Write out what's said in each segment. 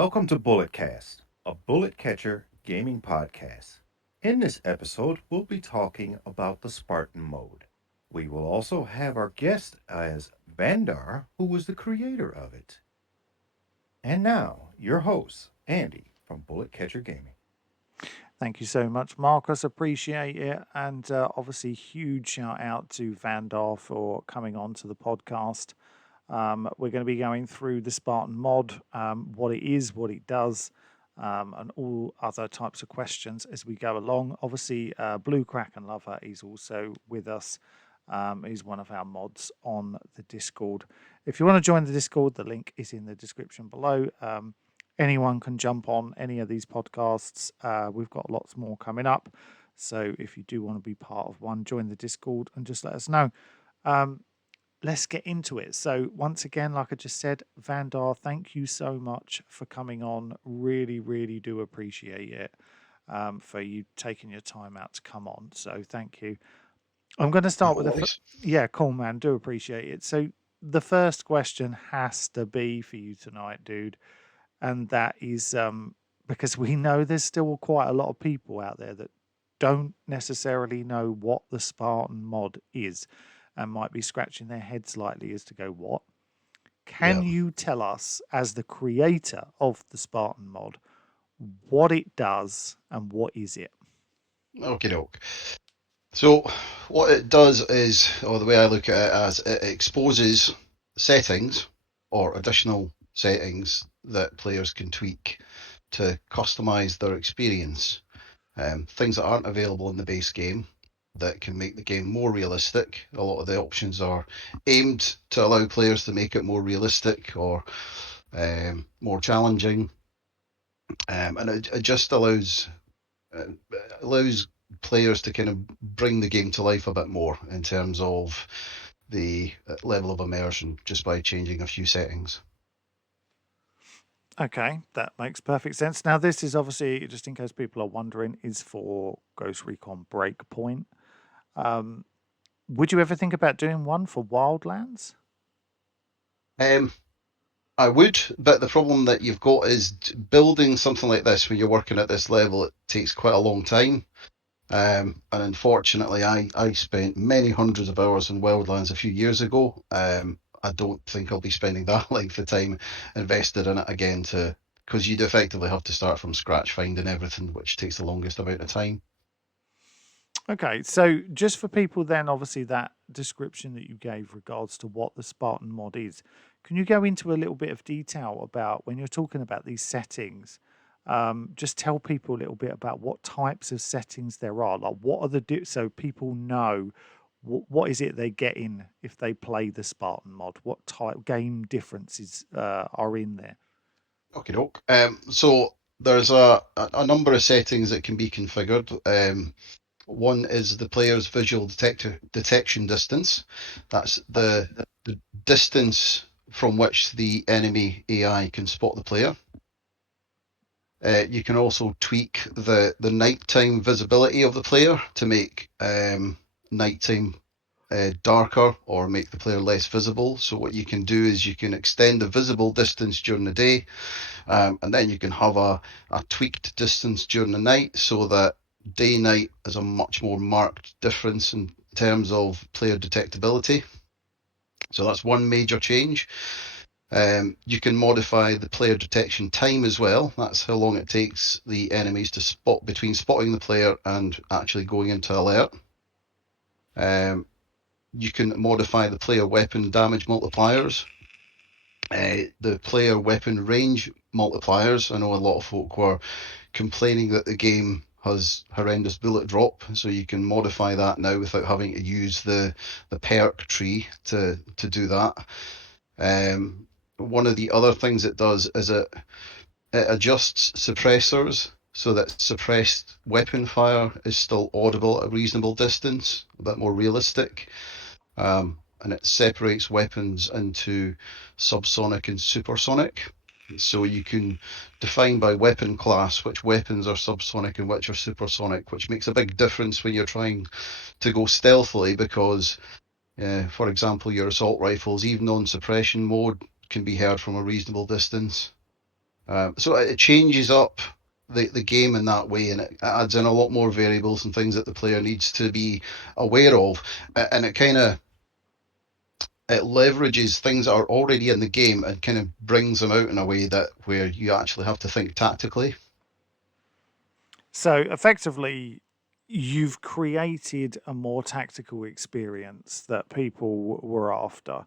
Welcome to Bulletcast, a bullet catcher gaming podcast. In this episode, we'll be talking about the Spartan mode. We will also have our guest as Vahndaar, who was the creator of it. And now, your host, Andy from Bullet Catcher Gaming. Thank you so much, Marcus. Appreciate it. And obviously, huge shout out to Vahndaar for coming on to the podcast. We're going to be going through the Spartan mod, what it is, what it does, and all other types of questions as we go along. Obviously, Blue Kraken Lover is also with us. He's one of our mods on the Discord. If you want to join the Discord, the link is in the description below. Anyone can jump on any of these podcasts. We've got lots more coming up. So if you do want to be part of one, join the Discord and just let us know. Let's get into it. So once again, like I just said, Vahndaar, thank you so much for coming on. Really, really do appreciate it for you taking your time out to come on. So thank you. I'm going to start No with worries. yeah, cool, man. Do appreciate it. So the first question has to be for you tonight, dude, and that is because we know there's still quite a lot of people out there that don't necessarily know what the Spartan mod is and might be scratching their heads slightly as to go, what? Can Yeah. you tell us, as the creator of the Spartan mod, what it does and what is it? Okay, doke. So what it does is, or the way I look at it as, it exposes settings or additional settings that players can tweak to customize their experience. Things that aren't available in the base game that can make the game more realistic. A lot of the options are aimed to allow players to make it more realistic or more challenging, and it just allows players to kind of bring the game to life a bit more in terms of the level of immersion just by changing a few settings. Okay, that makes perfect sense. Now, this is obviously, just in case people are wondering, is for Ghost Recon Breakpoint. Um, would you ever think about doing one for Wildlands? Um, I would, but the problem that you've got is building something like this when you're working at this level. It takes quite a long time. And unfortunately, I spent many hundreds of hours in Wildlands a few years ago. I don't think I'll be spending that length of time invested in it again because you'd effectively have to start from scratch finding everything, which takes the longest amount of time. Okay, so just for people then, obviously that description that you gave regards to what the Spartan mod is, can you go into a little bit of detail about when you're talking about these settings? Just tell people a little bit about what types of settings there are. Like, what are so people know what is it they get in if they play the Spartan mod? What type game differences are in there? Okay, doke. So there's a number of settings that can be configured. One is the player's visual detection distance. That's the distance from which the enemy AI can spot the player. You can also tweak the nighttime visibility of the player to make nighttime darker or make the player less visible. So what you can do is you can extend the visible distance during the day, and then you can have a tweaked distance during the night so that day-night is a much more marked difference in terms of player detectability. So that's one major change. You can modify the player detection time as well. That's how long it takes the enemies to spot between spotting the player and actually going into alert. You can modify the player weapon damage multipliers. The player weapon range multipliers. I know a lot of folk were complaining that the game has horrendous bullet drop, so you can modify that now without having to use the perk tree to do that. One of the other things it does is it adjusts suppressors so that suppressed weapon fire is still audible at a reasonable distance, a bit more realistic. And it separates weapons into subsonic and supersonic. So you can define by weapon class which weapons are subsonic and which are supersonic, which makes a big difference when you're trying to go stealthily because, for example, your assault rifles, even on suppression mode, can be heard from a reasonable distance. So it changes up the game in that way, and it adds in a lot more variables and things that the player needs to be aware of, and it leverages things that are already in the game and kind of brings them out in a way that where you actually have to think tactically. So effectively, you've created a more tactical experience that people were after.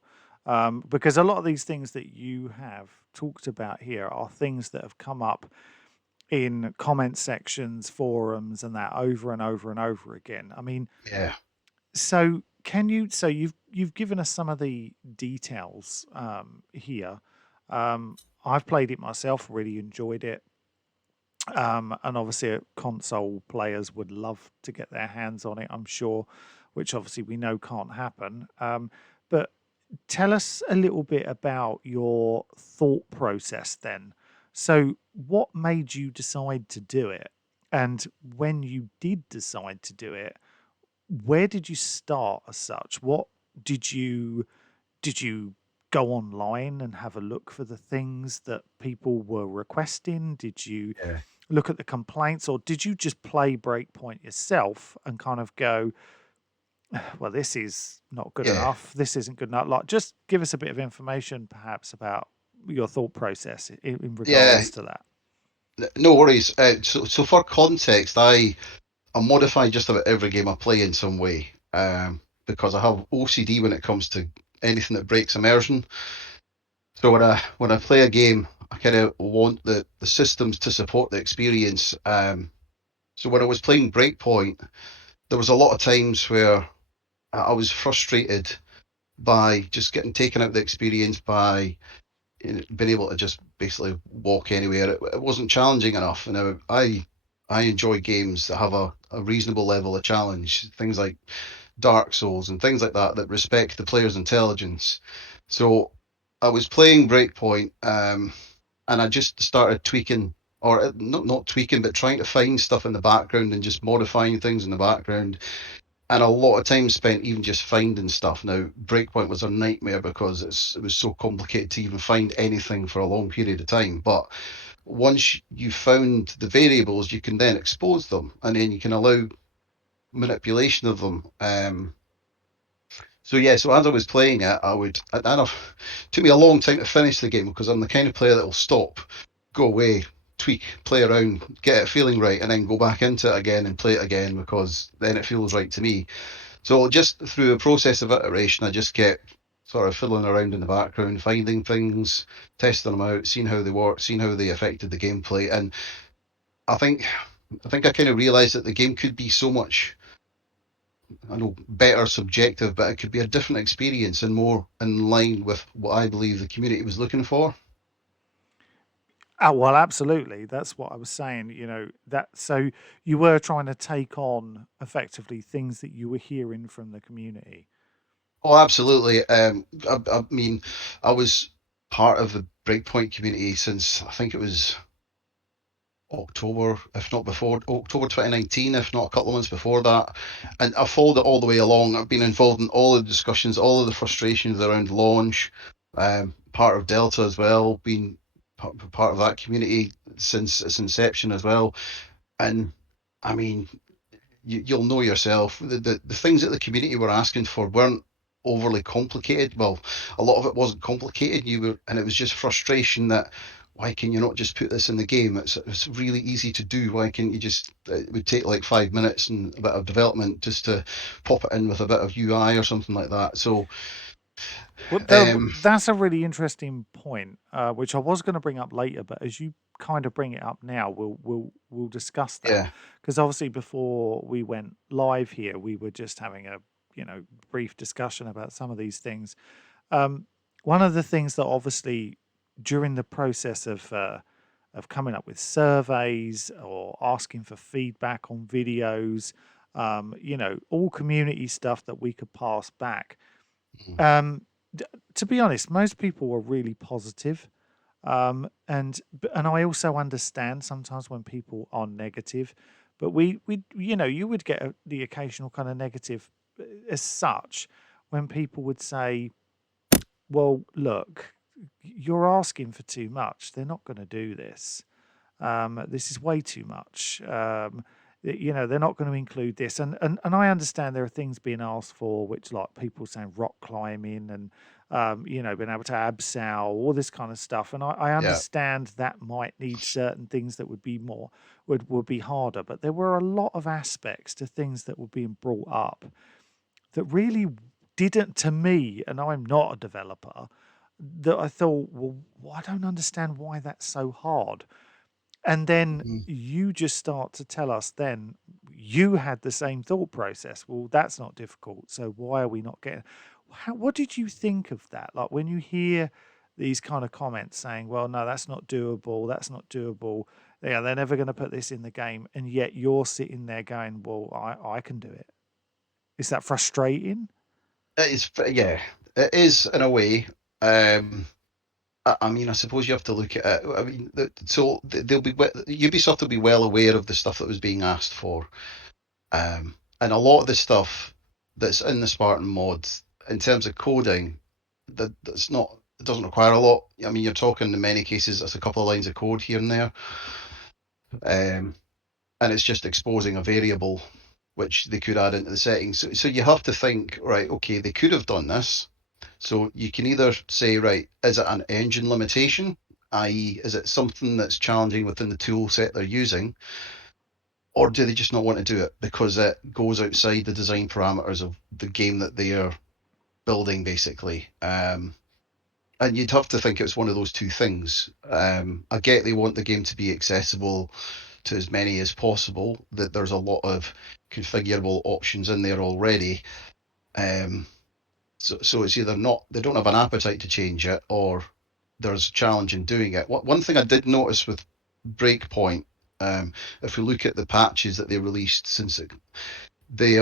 Because a lot of these things that you have talked about here are things that have come up in comment sections, forums, and that over and over and over again. I mean, Yeah, so can you? So you've given us some of the details here. I've played it myself, really enjoyed it. And obviously, console players would love to get their hands on it, I'm sure, which obviously we know can't happen. But tell us a little bit about your thought process then. So, what made you decide to do it? And when you did decide to do it, where did you start as such? What did you did you go online and have a look for the things that people were requesting? Did you yeah, look at the complaints, or did you just play Breakpoint yourself and kind of go, well, this is not good yeah, enough. This isn't good enough. Like, just give us a bit of information, perhaps, about your thought process in yeah. regards to that. No worries. So for context, I modify just about every game I play in some way, because I have OCD when it comes to anything that breaks immersion. So when I play a game, I kind of want the systems to support the experience. So when I was playing Breakpoint, there was a lot of times where I was frustrated by just getting taken out of the experience by being able to just basically walk anywhere. It wasn't challenging enough. And I enjoy games that have a reasonable level of challenge, things like Dark Souls and things like that that respect the player's intelligence. So I was playing Breakpoint, and I just started tweaking, or not tweaking, but trying to find stuff in the background and just modifying things in the background. And a lot of time spent even just finding stuff. Now, Breakpoint was a nightmare because it was so complicated to even find anything for a long period of time. But once you found the variables, you can then expose them, and then you can allow manipulation of them. So yeah, so as I was playing it, it took me a long time to finish the game because I'm the kind of player that will stop, go away, tweak, play around, get it feeling right, and then go back into it again and play it again because then it feels right to me. So just through a process of iteration, I just kept sort of fiddling around in the background, finding things, testing them out, seeing how they work, seeing how they affected the gameplay, and I think I kind of realised that the game could be so much, I know, better subjective, but it could be a different experience and more in line with what I believe the community was looking for. Oh, well, absolutely. That's what I was saying. That so you were trying to take on effectively things that you were hearing from the community. Oh, absolutely. I mean, I was part of the Breakpoint community since I think it was October, if not before, October 2019, if not a couple of months before that. And I followed it all the way along. I've been involved in all the discussions, all of the frustrations around launch, part of Delta as well, been part of that community since its inception as well. And I mean, you'll know yourself, the things that the community were asking for weren't overly complicated. Well, a lot of it wasn't complicated. And it was just frustration that why can you not just put this in the game? It's really easy to do. Why can't you just? It would take like 5 minutes and a bit of development just to pop it in with a bit of UI or something like that. So, Well, um, that's a really interesting point, which I was going to bring up later, but as you kind of bring it up now, we'll discuss that yeah, because obviously before we went live here, we were just having a brief discussion about some of these things. Um, One of the things that obviously during the process of coming up with surveys or asking for feedback on videos, all community stuff that we could pass back. mm, Um, to be honest, most people were really positive. And I also understand sometimes when people are negative, but you would get the occasional kind of negative as such when people would say, well, look, you're asking for too much. They're not going to do this. This is way too much. They're not going to include this, and I understand there are things being asked for, which like people saying rock climbing and being able to abseil, all this kind of stuff, and I Yeah. understand that might need certain things that would be more would be harder, but there were a lot of aspects to things that were being brought up that really didn't, to me, and I'm not a developer, that I thought, well, I don't understand why that's so hard. And then Mm. you just start to tell us then you had the same thought process. Well, that's not difficult. So why are we not getting what did you think of that? Like when you hear these kind of comments saying, well, no, that's not doable, that's not doable. Yeah, they're never going to put this in the game. And yet you're sitting there going, well, I can do it. Is that frustrating? It is, yeah, it is in a way. I mean, I suppose you have to look at it. I mean, they'll be Ubisoft will be well aware of the stuff that was being asked for, and a lot of the stuff that's in the Spartan mod in terms of coding, that's not it doesn't require a lot. I mean, you're talking in many cases it's a couple of lines of code here and there, and it's just exposing a variable which they could add into the settings. So you have to think, right, okay, they could have done this. So you can either say, right, is it an engine limitation, i.e., is it something that's challenging within the tool set they're using, or do they just not want to do it because it goes outside the design parameters of the game that they are building, basically? And you'd have to think it's one of those two things. I get they want the game to be accessible to as many as possible, that there's a lot of configurable options in there already. So it's either not, they don't have an appetite to change it, or there's a challenge in doing it. One thing I did notice with Breakpoint, if we look at the patches that they released since they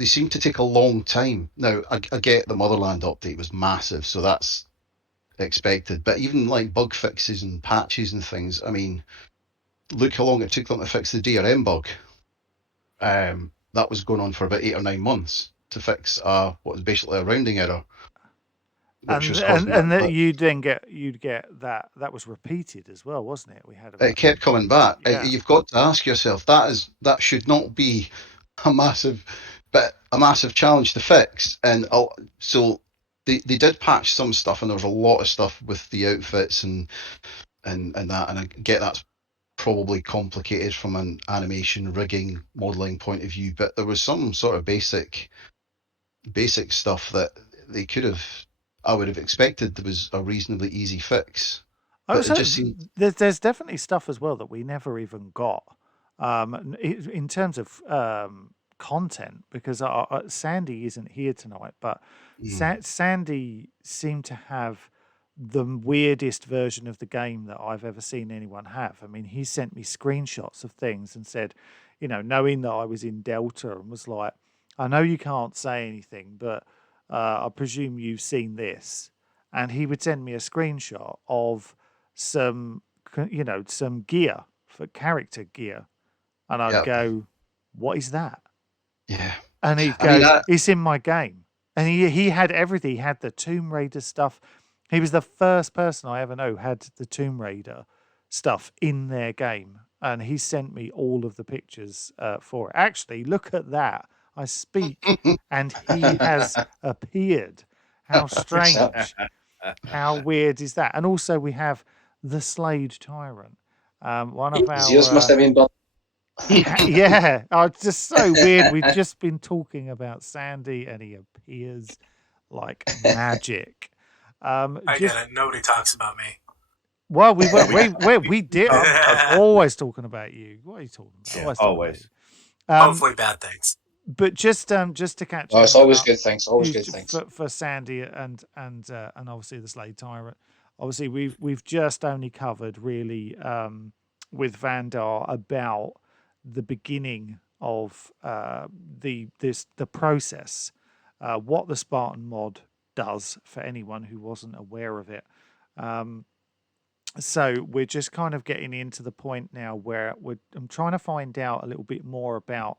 seem to take a long time. Now, I get the Motherland update was massive, so that's expected. But even like bug fixes and patches and things, I mean, look how long it took them to fix the DRM bug. That was going on for about 8 or 9 months to fix what was basically a rounding error, which And was and causing and that. that you'd get that was repeated as well, wasn't it? We had It about kept coming back. yeah. You've got to ask yourself that should not be a massive, but a massive challenge to fix. And so they did patch some stuff, and there was a lot of stuff with the outfits and that. And I get that's probably complicated from an animation rigging modeling point of view, but there was some sort of basic stuff that they could have. I would have expected there was a reasonably easy fix, I but it also just seemed. there's definitely stuff as well that we never even got in terms of content because Sandy isn't here tonight, but Mm, Sandy seemed to have the weirdest version of the game that I've ever seen anyone have. I mean, he sent me screenshots of things and said, knowing that I was in Delta and was like, I know you can't say anything, but I presume you've seen this. And he would send me a screenshot of some some gear for character gear, and I'd yeah, go, what is that? yeah. And he'd I mean, go, it's in my game. And he had everything. He had the Tomb Raider stuff. He was the first person I ever know who had the Tomb Raider stuff in their game, and he sent me all of the pictures for it. Actually, look at that. I speak and he has appeared. How strange. How weird is that? And also, we have the Slade Tyrant. One of His ears must our have been burnt. yeah, oh, it's just so weird. We've just been talking about Sandy, and he appears like magic. I Just get it. Nobody talks about me. well, we were We we did. I'm always talking about you. What are you talking about? yeah, Always talking about always. you. Hopefully, bad things. But just to catch Oh, it's everyone always up, good things. Always who's good things. for Sandy and obviously the Slade Tyrant. Obviously, we've just only covered really with Vahndaar about the beginning of the process, what the Spartan mod does for anyone who wasn't aware of it. Um, so we're just kind of getting into the point now where I'm trying to find out a little bit more about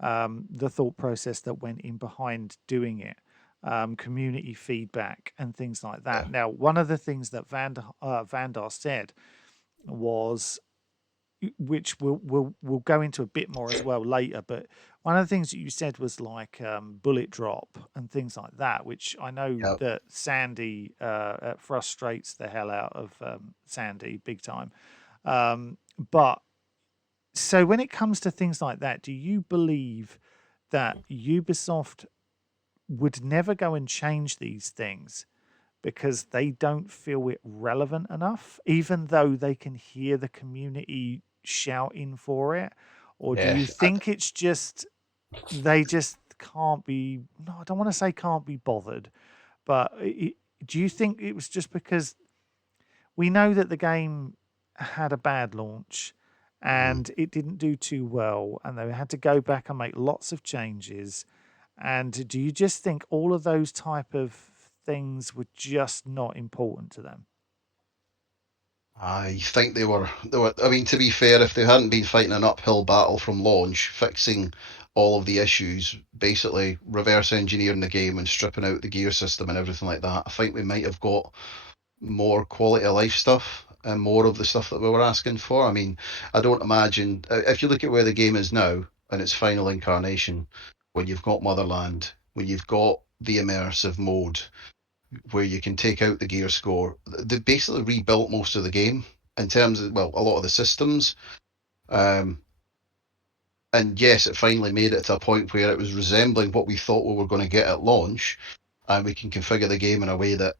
the thought process that went in behind doing it. community feedback and things like Yeah. that. Now, one of the things that Vahndaar said was, which we'll go into a bit more as well later, but one of the things that you said was like bullet drop and things like that, which I know Yeah. that Sandy frustrates the hell out of Sandy big time. But so when it comes to things like that, do you believe that Ubisoft would never go and change these things because they don't feel it relevant enough, even though they can hear the community shouting for it? Or do Yeah. you think it's just they just can't be? No, I don't want to say can't be bothered, but do you think it was just because we know that the game had a bad launch Mhm. and it didn't do too well, and they had to go back and make lots of changes? And do you just think all of those type of things were just not important to them? I think they were. I mean, to be fair, if they hadn't been fighting an uphill battle from launch, fixing all of the issues, basically reverse engineering the game and stripping out the gear system and everything like that, I think we might have got more quality of life stuff and more of the stuff that we were asking for. I mean, I don't imagine if you look at where the game is now and its final incarnation, when you've got Motherland, when you've got the immersive mode where you can take out the gear score, they basically rebuilt most of the game in terms of, well, a lot of the systems. Um, and yes, it finally made it to a point where it was resembling what we thought we were going to get at launch, and we can configure the game in a way that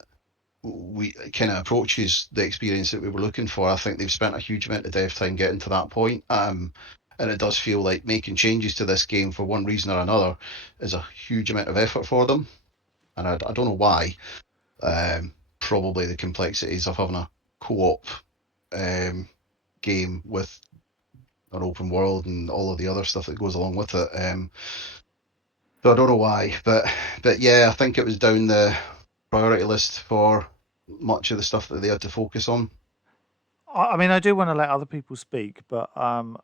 we kind of approaches the experience that we were looking for. I think they've spent a huge amount of dev time getting to that point. And it does feel like making changes to this game for one reason or another is a huge amount of effort for them. And I don't know why. Probably the complexities of having a co-op um, game with an open world and all of the other stuff that goes along with it. So I don't know why, but yeah, I think it was down the priority list for much of the stuff that they had to focus on. I mean, I do want to let other people speak, but I'm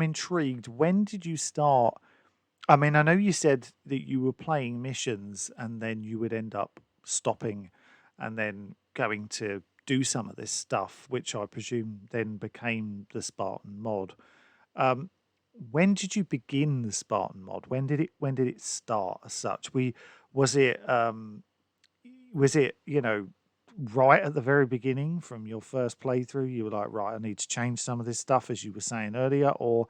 intrigued. When did you start? I mean, I know you said that you were playing missions and then you would end up stopping and then going to do some of this stuff, which I presume then became the Spartan mod. Um, when did you begin the Spartan mod? When did it start as such? Was it was it, right at the very beginning from your first playthrough, you were like, right, I need to change some of this stuff, as you were saying earlier, or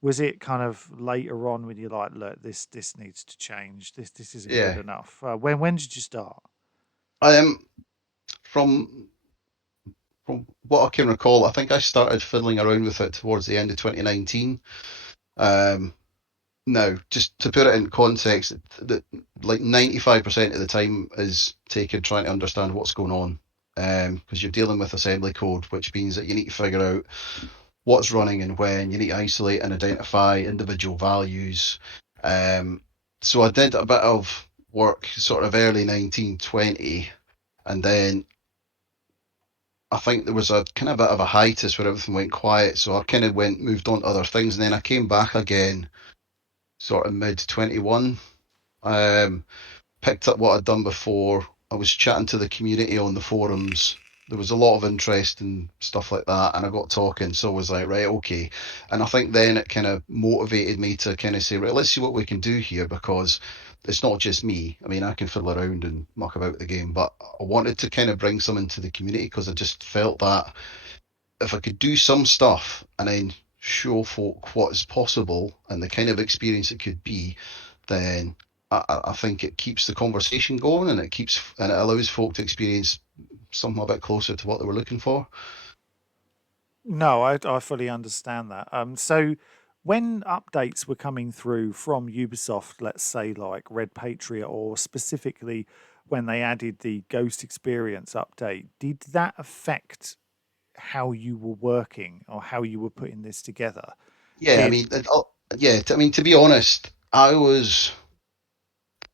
was it kind of later on when you're like, look, this needs to change, this isn't good Yeah. enough? When did you start? Um, from from what I can recall, I think I started fiddling around with it towards the end of 2019. Um, Now, just to put it in context, that like 95% of the time is taken trying to understand what's going on, because you're dealing with assembly code, which means that you need to figure out what's running and when. You need to isolate and identify individual values. Um, so I did a bit of work sort of early 1920, and then I think there was a kind of bit of a hiatus where everything went quiet. So I kind of moved on to other things, and then I came back again sort of mid 21. Um, Picked up what I'd done before. I was chatting to the community on the forums. There was a lot of interest and stuff like that, and I got talking. So I was like, right, okay. And I think then it kind of motivated me to kind of say, right, let's see what we can do here, because it's not just me. I mean, I can fiddle around and muck about with the game, but I wanted to kind of bring something to the community because I just felt that if I could do some stuff and then show folk what is possible and the kind of experience it could be, then I think it keeps the conversation going, and it allows folk to experience something a bit closer to what they were looking for. No, I fully understand that. So when updates were coming through from Ubisoft, let's say like Red Patriot, or specifically when they added the Ghost Experience update, did that affect how you were working or how you were putting this together? Yeah, I Did mean, yeah. I mean, to be honest,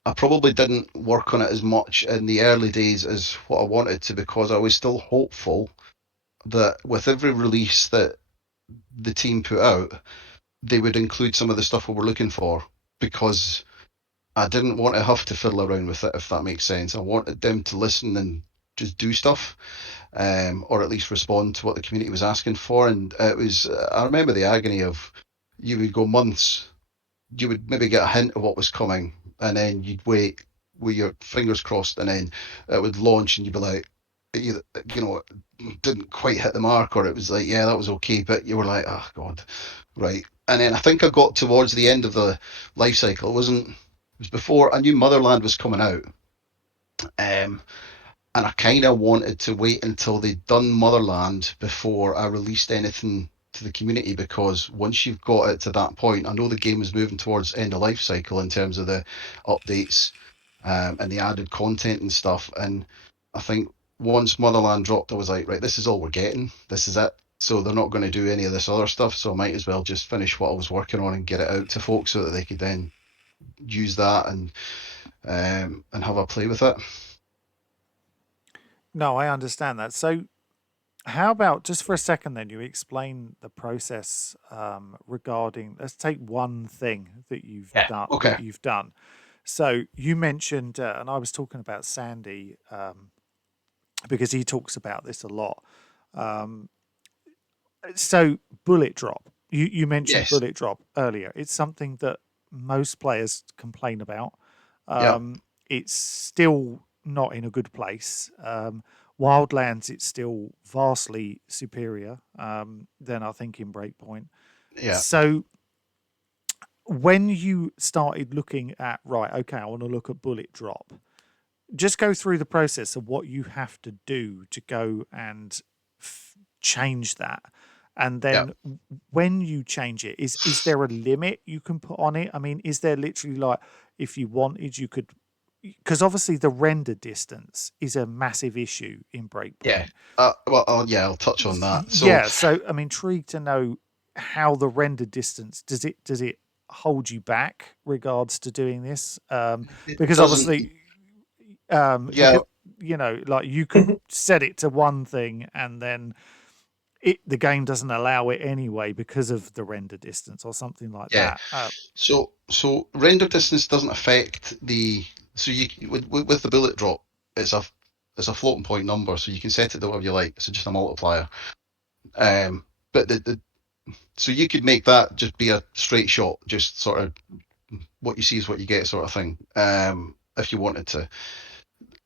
I probably didn't work on it as much in the early days as what I wanted to, because I was still hopeful that with every release that the team put out, they would include some of the stuff we were looking for, because I didn't want to have to fiddle around with it, if that makes sense. I wanted them to listen and just do stuff, or at least respond to what the community was asking for. And it was, I remember the agony of, you would go months, you would maybe get a hint of what was coming, and then you'd wait with your fingers crossed, and then it would launch, and you'd be like, you know, it didn't quite hit the mark, or it was like, yeah, that was okay, but you were like, oh God, right. And then I think I got towards the end of the life cycle. It was before I knew Motherland was coming out. Um, and I kind of wanted to wait until they'd done Motherland before I released anything to the community, because once you've got it to that point, I know the game is moving towards end of life cycle in terms of the updates, and the added content and stuff. And I think once Motherland dropped, I was like, right, this is all we're getting. This is it. So they're not going to do any of this other stuff. So I might as well just finish what I was working on and get it out to folks so that they could then use that and have a play with it. No, I understand that. So, how about just for a second then you explain the process regarding, let's take one thing that you've Yeah. done Okay. So you mentioned, and I was talking about Sandy because he talks about this a lot. Um, so bullet drop. You mentioned Yes. bullet drop earlier. It's something that most players complain about. Yeah. It's still not in a good place. Wildlands, it's still vastly superior than I think in Breakpoint. Yeah. So when you started looking at, right, okay, I want to look at bullet drop, just go through the process of what you have to do to go and change that. And Yeah. then when you change it, is there a limit you can put on it? I mean, is there literally like, if you wanted, you could, because obviously the render distance is a massive issue in Yeah. Breakpoint. Yeah, I'll touch on that. So Yeah, so I'm intrigued to know how the render distance does it hold you back regards to doing this? it Because doesn't. obviously, Yeah. because like you could set it to one thing and then the game doesn't allow it anyway because of the render distance or something like Yeah. that. So render distance doesn't affect the. So with the bullet drop, it's a floating point number, so you can set it to whatever you like. So just a multiplier. But so you could make that just be a straight shot, just sort of what you see is what you get, sort of thing. If you wanted to.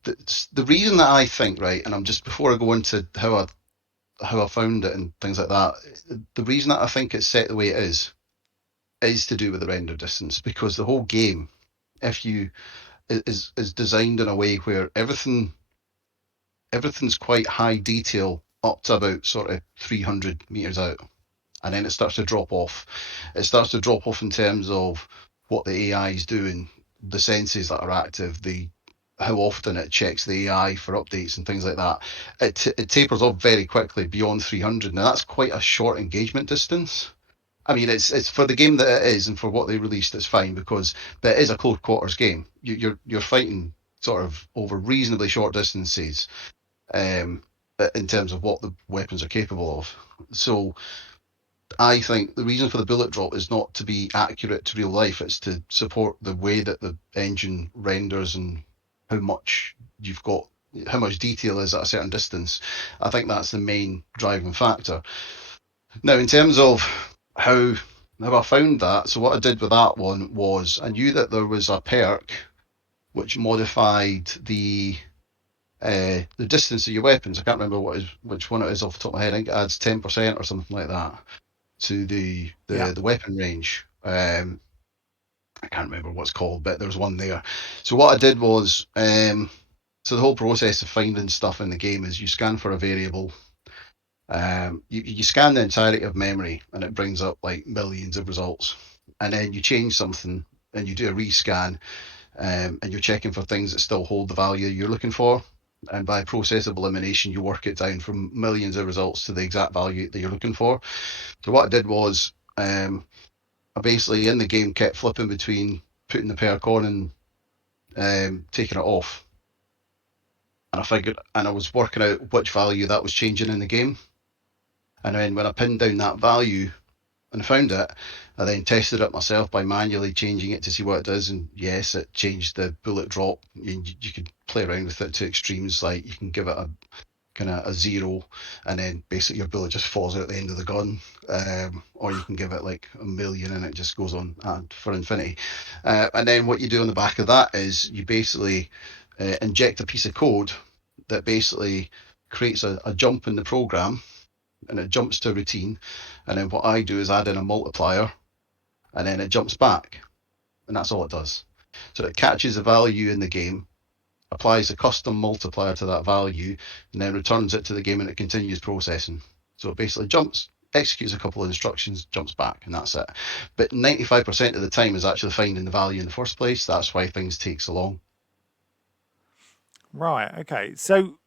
The reason that I think, right, and I'm just, before I go into how I found it and things like that, the reason that I think it's set the way it is to do with the render distance, because the whole game, if you is designed in a way where everything's quite high detail up to about sort of 300 meters out, and then it starts to drop off. It starts to drop off in terms of what the AI is doing, the sensors that are active, the how often it checks the AI for updates and things like that. It tapers off very quickly beyond 300. Now that's quite a short engagement distance. I mean, it's for the game that it is and for what they released, it's fine, because but it is a close quarters game. You're fighting sort of over reasonably short distances, um, in terms of what the weapons are capable of. So I think the reason for the bullet drop is not to be accurate to real life. It's to support the way that the engine renders and how much you've got, how much detail is at a certain distance. I think that's the main driving factor. Now, in terms of how I found that, so what I did with that one was I knew that there was a perk which modified the distance of your weapons. I can't remember which one it is off the top of my head. I think it adds 10% or something like that to Yeah. the weapon range. I can't remember what's called, but there's one there. So what I did was, so the whole process of finding stuff in the game is you scan for a variable. You scan the entirety of memory, and it brings up like millions of results. And then you change something, and you do a rescan, and you're checking for things that still hold the value you're looking for. And by process of elimination, you work it down from millions of results to the exact value that you're looking for. So what I did was, I basically in the game kept flipping between putting the perk on and taking it off. And I was working out which value that was changing in the game. And then when I pinned down that value, and found it. I then tested it myself by manually changing it to see what it does, and yes, it changed the bullet drop. You could play around with it to extremes, like you can give it a kind of a 0, and then basically your bullet just falls out at the end of the gun, or you can give it like 1,000,000 and it just goes on for infinity. And then what you do on the back of that is you basically inject a piece of code that basically creates a jump in the program, and it jumps to a routine. And then what I do is add in a multiplier, and then it jumps back, and that's all it does. So it catches a value in the game, applies a custom multiplier to that value, and then returns it to the game, and it continues processing. So it basically jumps, executes a couple of instructions, jumps back, and that's it. But 95% of the time is actually finding the value in the first place. That's why things take so long. Right. Okay. So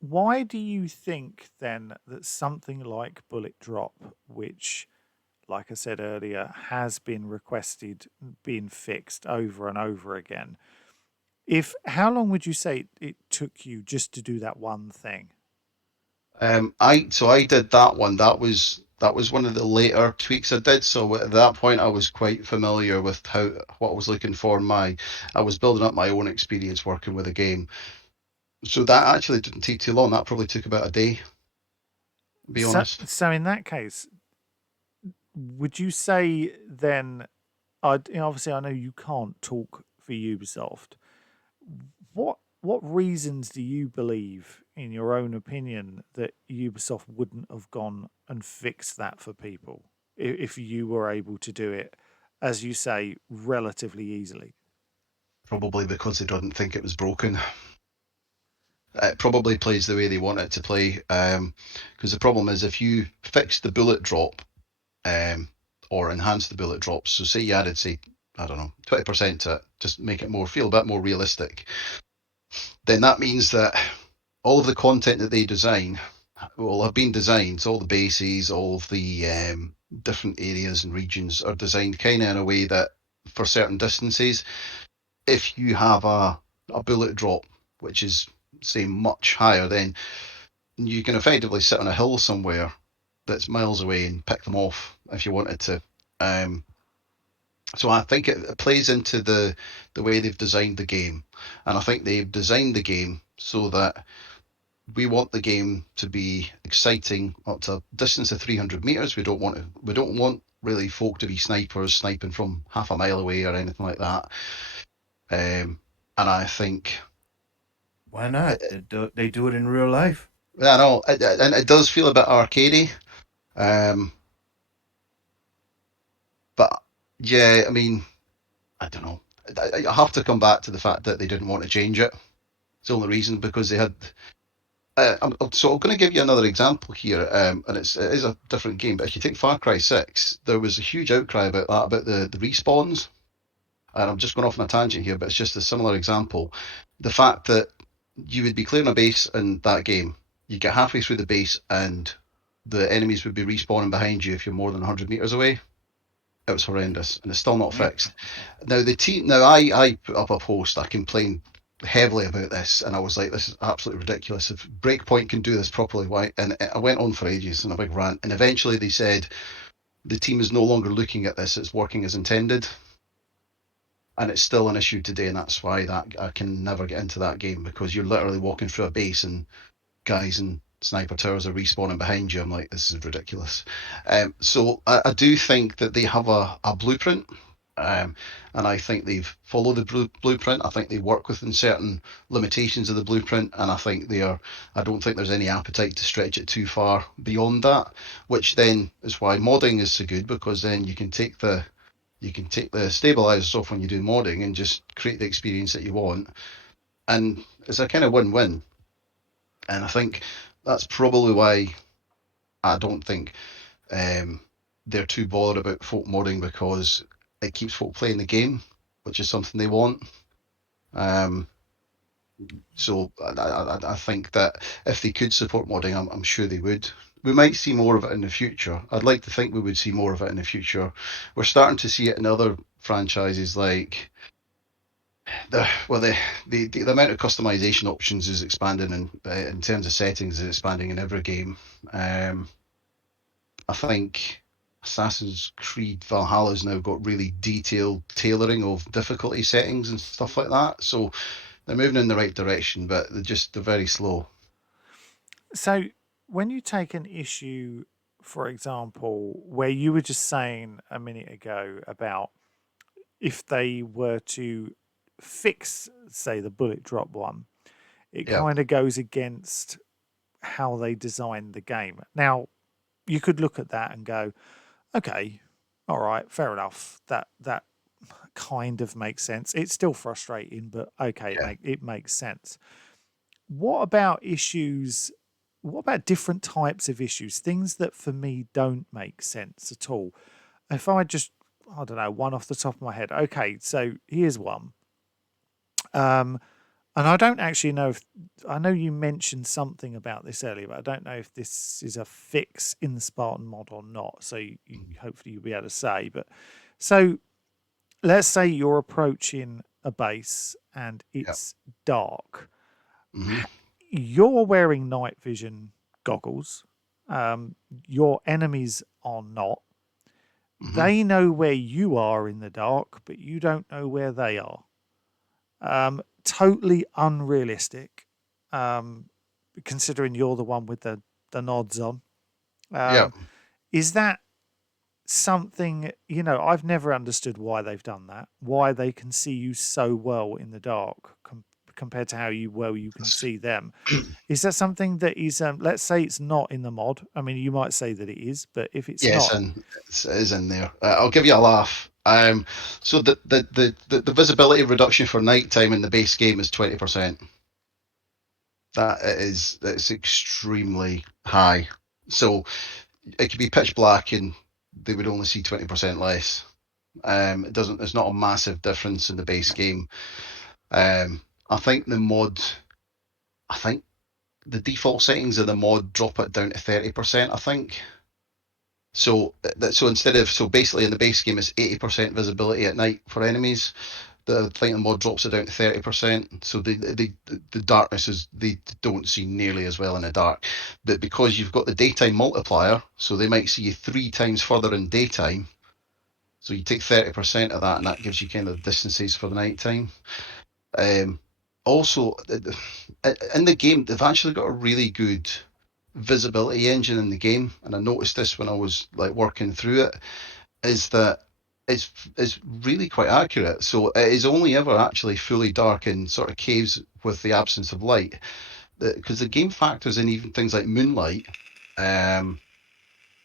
why do you think then that something like bullet drop, which, like I said earlier, has been requested, been fixed over and over again, how long would you say it took you just to do that one thing? I did that one. That was one of the later tweaks I did. So at that point, I was quite familiar with what I was looking for. I was building up my own experience working with the game. So that actually didn't take too long. That probably took about a day, to be So, honest. so in that case, would you say then? Obviously, I know you can't talk for Ubisoft. What reasons do you believe, in your own opinion, that Ubisoft wouldn't have gone and fixed that for people if you were able to do it, as you say, relatively easily? Probably because they didn't think it was broken. It probably plays the way they want it to play. Because the problem is if you fix the bullet drop, or enhance the bullet drops. So say you added, say, I don't know, 20% to it, just make it feel a bit more realistic. Then that means that all of the content that they design will have been designed. So all the bases, all of the different areas and regions are designed kind of in a way that for certain distances, if you have a bullet drop, which is say much higher, then you can effectively sit on a hill somewhere that's miles away and pick them off if you wanted to. So I think it plays into the way they've designed the game, and I think they've designed the game so that we want the game to be exciting up to a distance of 300 meters. We don't want really folk to be snipers sniping from half a mile away or anything like that. And I think Why not? They do it in real life. I know, and it does feel a bit arcadey. But yeah, I mean, I don't know. I have to come back to the fact that they didn't want to change it. It's the only reason because they had. So I'm going to give you another example here, and it is a different game. But if you take Far Cry 6, there was a huge outcry about that, about the respawns. And I'm just going off on a tangent here, but it's just a similar example. The fact that you would be clearing a base in that game, you get halfway through the base, and the enemies would be respawning behind you if you're more than 100 meters away. It was horrendous, and it's still not fixed. Now the team, I put up a post. I complained heavily about this, and I was like, "This is absolutely ridiculous. If Breakpoint can do this properly, why?" And I went on for ages in a big rant, and eventually they said the team is no longer looking at this; it's working as intended, and it's still an issue today, and that's why that I can never get into that game because you're literally walking through a base and guys and sniper towers are respawning behind you. I'm like, this is ridiculous. So I do think that they have a blueprint, and I think they've followed the blueprint. I think they work within certain limitations of the blueprint, and I think they are. I don't think there's any appetite to stretch it too far beyond that, which then is why modding is so good because then you can take the stabilizers off when you do modding and just create the experience that you want, and it's a kind of win-win. And I think that's probably why I don't think they're too bothered about folk modding because it keeps folk playing the game, which is something they want. Um, so I think that if they could support modding, I'm sure they would. We might see more of it in the future. I'd like to think we would see more of it in the future. We're starting to see it in other franchises like the amount of customization options is expanding, and in terms of settings is expanding in every game. I think Assassin's Creed Valhalla's now got really detailed tailoring of difficulty settings and stuff like that. So they're moving in the right direction, but they're very slow. So when you take an issue, for example, where you were just saying a minute ago about if they were to fix, say, the bullet drop one, it Yeah, kind of goes against how they designed the game. Now, you could look at that and go, okay, all right, fair enough. That kind of makes sense. It's still frustrating, but okay, yeah. it makes sense. What about issues? What about different types of issues? Things that for me don't make sense at all. If I just, I don't know, one off the top of my head. Okay, so here's one. Um, and I don't actually know if I know you mentioned something about this earlier, but I don't know if this is a fix in the Spartan mod or not. So hopefully you'll be able to say. But so let's say you're approaching a base and Yeah. it's dark. Hmm. You're wearing night vision goggles. Your enemies are not. Hmm. They know where you are in the dark, but you don't know where they are. Totally unrealistic, um, considering you're the one with the nods on. Yeah. Is that something, I've never understood why they've done that, why they can see you so well in the dark compared to how you can see them. Is that something that is, let's say it's not in the mod? I mean, you might say that it is, but if it's Yes, not, and it is in there. I'll give you a laugh. So the visibility reduction for nighttime in the base game is 20%. That's extremely high. So it could be pitch black and they would only see 20% less. It doesn't. It's not a massive difference in the base game. I think the mod. I think the default settings of the mod drop it down to 30%. I think. So basically in the base game it's 80% visibility at night for enemies. I think the mod drops it down to 30%. So the darkness is they don't see nearly as well in the dark. But because you've got the daytime multiplier, so they might see you 3 times further in daytime. So you take 30% of that, and that gives you kind of distances for the nighttime. Um, Also, in the game, they've actually got a really good visibility engine in the game, and I noticed this when I was like working through it, is that it's really quite accurate. So it is only ever actually fully dark in sort of caves with the absence of light, because the game factors in even things like moonlight. Um,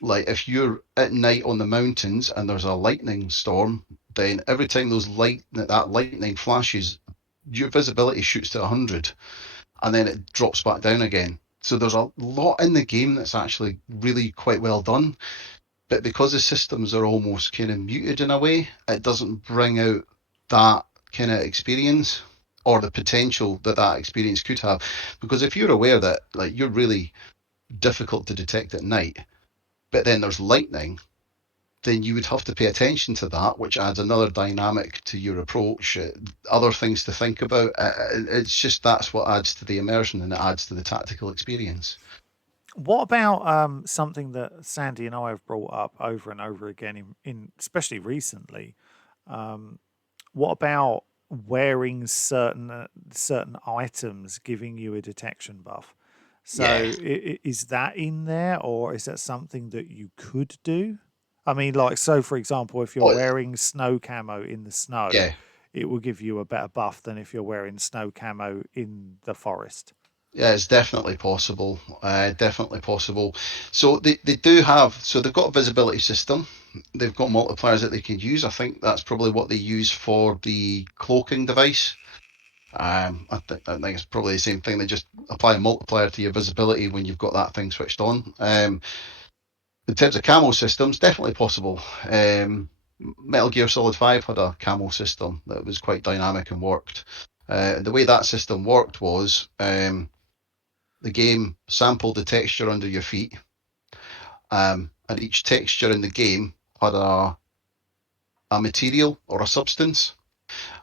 like if you're at night on the mountains and there's a lightning storm, then every time that lightning flashes, your visibility shoots to 100, and then it drops back down again. So there's a lot in the game that's actually really quite well done, but because the systems are almost kind of muted in a way, it doesn't bring out that kind of experience or the potential that experience could have. Because if you're aware that like you're really difficult to detect at night, but then there's lightning, then you would have to pay attention to that, which adds another dynamic to your approach, other things to think about. It's just that's what adds to the immersion and it adds to the tactical experience. what about something that Sandy and I have brought up over and over again in especially recently? Um, what about wearing certain items giving you a detection buff? Yeah. So is that in there, or is that something that you could do? I mean, like, so for example, if you're Oh, wearing snow camo in the snow, yeah. it will give you a better buff than if you're wearing snow camo in the forest. Yeah, it's definitely possible. Definitely possible. So they do have, so they've got a visibility system. They've got multipliers that they can use. I think that's probably what they use for the cloaking device. I think it's probably the same thing. They just apply a multiplier to your visibility when you've got that thing switched on. In terms of camo systems, definitely possible. Metal Gear Solid 5 had a camo system that was quite dynamic and worked. The way that system worked was the game sampled the texture under your feet, and each texture in the game had a material or a substance.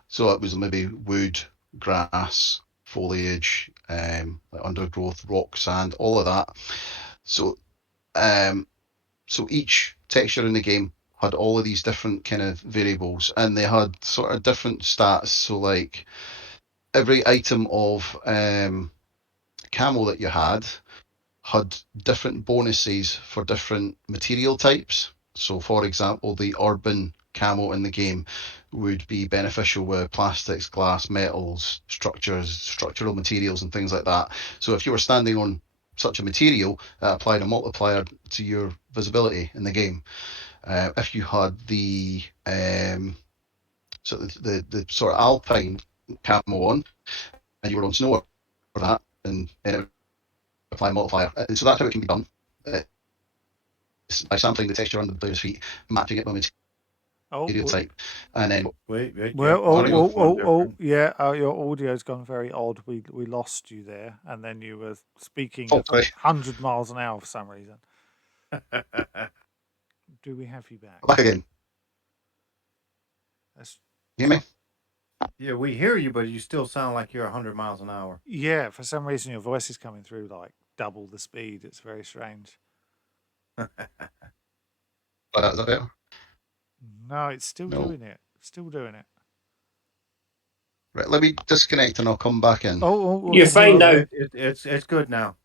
So it was maybe wood, grass, foliage, like undergrowth, rock, sand, all of that. So um, So each texture in the game had all of these different kind of variables, and they had sort of different stats. So like every item of camo that you had different bonuses for different material types. So, for example, the urban camo in the game would be beneficial with plastics, glass, metals, structures, structural materials, and things like that. So, if you were standing on such a material, it applied a multiplier to your visibility in the game. If you had the the sort of alpine camo on, and you were on snow or that, and it apply multiplier. So that's how it can be done. Uh, by sampling the texture under the player's feet, matching it by material type, and then Wait, well, Jake, audio's going different. yeah, your audio's gone very odd. We lost you there, and then you were speaking oh at sorry, 100 miles an hour for some reason. Do we have you back? back again. That's, You hear me? Yeah, we hear you, but you still sound like you're 100 miles an hour. yeah, for some reason your voice is coming through like double the speed. It's very strange. Is that better? No, it's still No. doing it. Still doing it. Right, let me disconnect and I'll come back in. You're fine now. It's good now.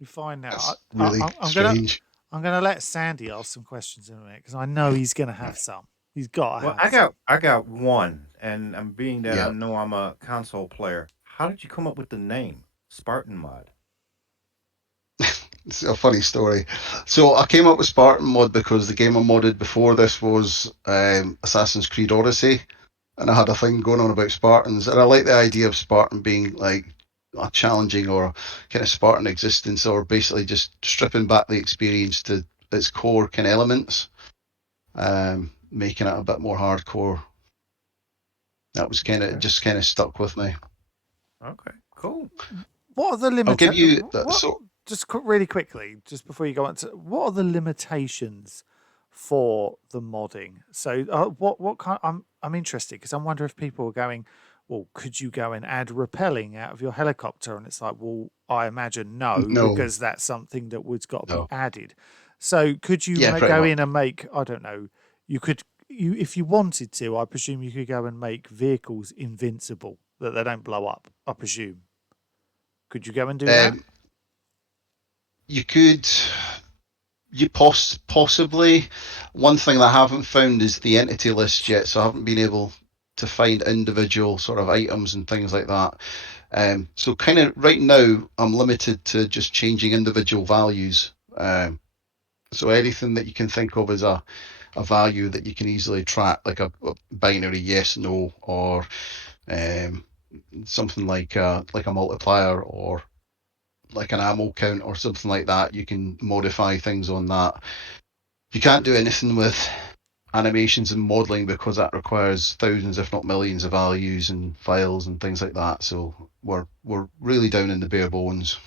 You're fine now. That's really strange. I'm gonna let Sandy ask some questions in a minute because I know he's gonna have some. He's got to Well, have some. I got one, and I'm being that I Yeah. know I'm a console player. How did you come up with the name Spartan Mod? It's a funny story. So I came up with Spartan mod because the game I modded before this was Assassin's Creed Odyssey, and I had a thing going on about Spartans, and I like the idea of Spartan being like a challenging or kind of Spartan existence, or basically just stripping back the experience to its core kind of elements, making it a bit more hardcore. That was kind of just kind of stuck with me. Okay, cool. What are the I'll give limitations? you so Just really quickly, just before you go on to what are the limitations for the modding? So, what kind? I'm interested because I'm wondering if people are going, well, could you go and add rappelling out of your helicopter? And it's like, well, I imagine no, no, because that's something that would got to be no, added. So, could you yeah, pretty go much. in and make? I don't know. You could, if you wanted to, I presume you could go and make vehicles invincible that they don't blow up. I presume. Could you go and do that? You could, possibly. One thing that I haven't found is the entity list yet, so I haven't been able to find individual sort of items and things like that. So kind of right now, I'm limited to just changing individual values. So anything that you can think of as a value that you can easily track, like a binary yes, no, or something like a multiplier, or like an ammo count or something like that. You can modify things on that. You can't do anything with animations and modeling because that requires thousands, if not millions, of values and files and things like that. So we're really down in the bare bones.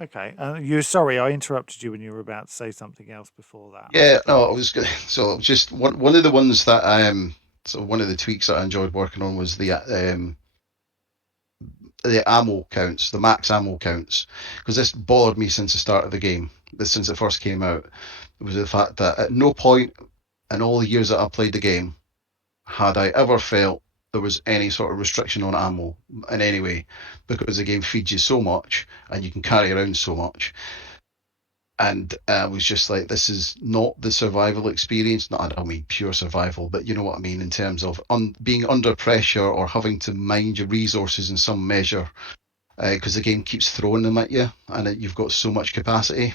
Okay. You're sorry, I interrupted you when you were about to say something else before that. Yeah, no, I was good. So just one of the ones that so one of the tweaks that I enjoyed working on was the ammo counts, the max ammo counts, because this bothered me since the start of the game, since it first came out. It was the fact that at no point in all the years that I played the game had I ever felt there was any sort of restriction on ammo in any way, because the game feeds you so much and you can carry around so much. And I was just like, this is not the survival experience. Not, I don't mean pure survival, but you know what I mean in terms of being under pressure or having to mind your resources in some measure, because the game keeps throwing them at you, and you've got so much capacity.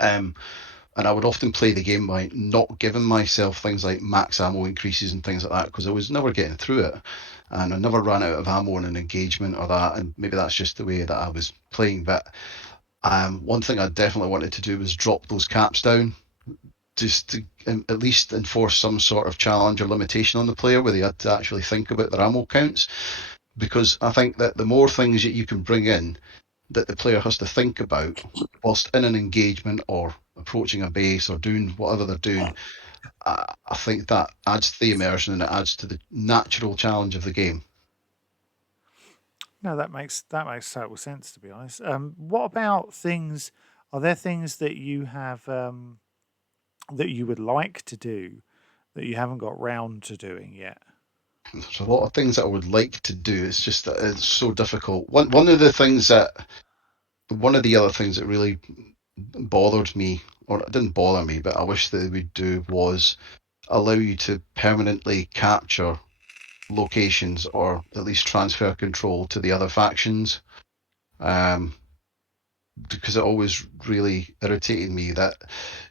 And I would often play the game by not giving myself things like max ammo increases and things like that, because I was never getting through it, and I never ran out of ammo in an engagement or that. And maybe that's just the way that I was playing. But one thing I definitely wanted to do was drop those caps down, just to at least enforce some sort of challenge or limitation on the player where they had to actually think about their ammo counts. Because I think that the more things that you can bring in that the player has to think about whilst in an engagement or approaching a base or doing whatever they're doing, I think that adds to the immersion and it adds to the natural challenge of the game. No, that makes total sense, to be honest. What about things? Are there things that you have that you would like to do that you haven't got round to doing yet? There's a lot of things that I would like to do. It's just that it's so difficult. One of the things that one of the other things that really bothered me, or it didn't bother me, but I wish that they would do, was allow you to permanently capture locations or at least transfer control to the other factions. Because it always really irritated me that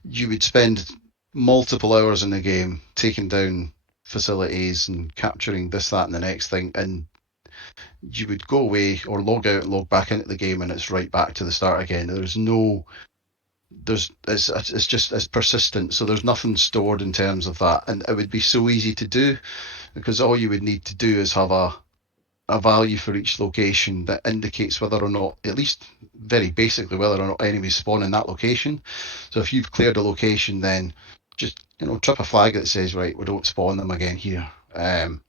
you would spend multiple hours in the game taking down facilities and capturing this, that, and the next thing, and you would go away or log out and log back into the game, and it's right back to the start again. It's just it's persistent, so there's nothing stored in terms of that, and it would be so easy to do because all you would need to do is have a value for each location that indicates whether or not, at least very basically, whether or not enemies spawn in that location. So if you've cleared a location, then just trip a flag that says, right, we don't spawn them again here. And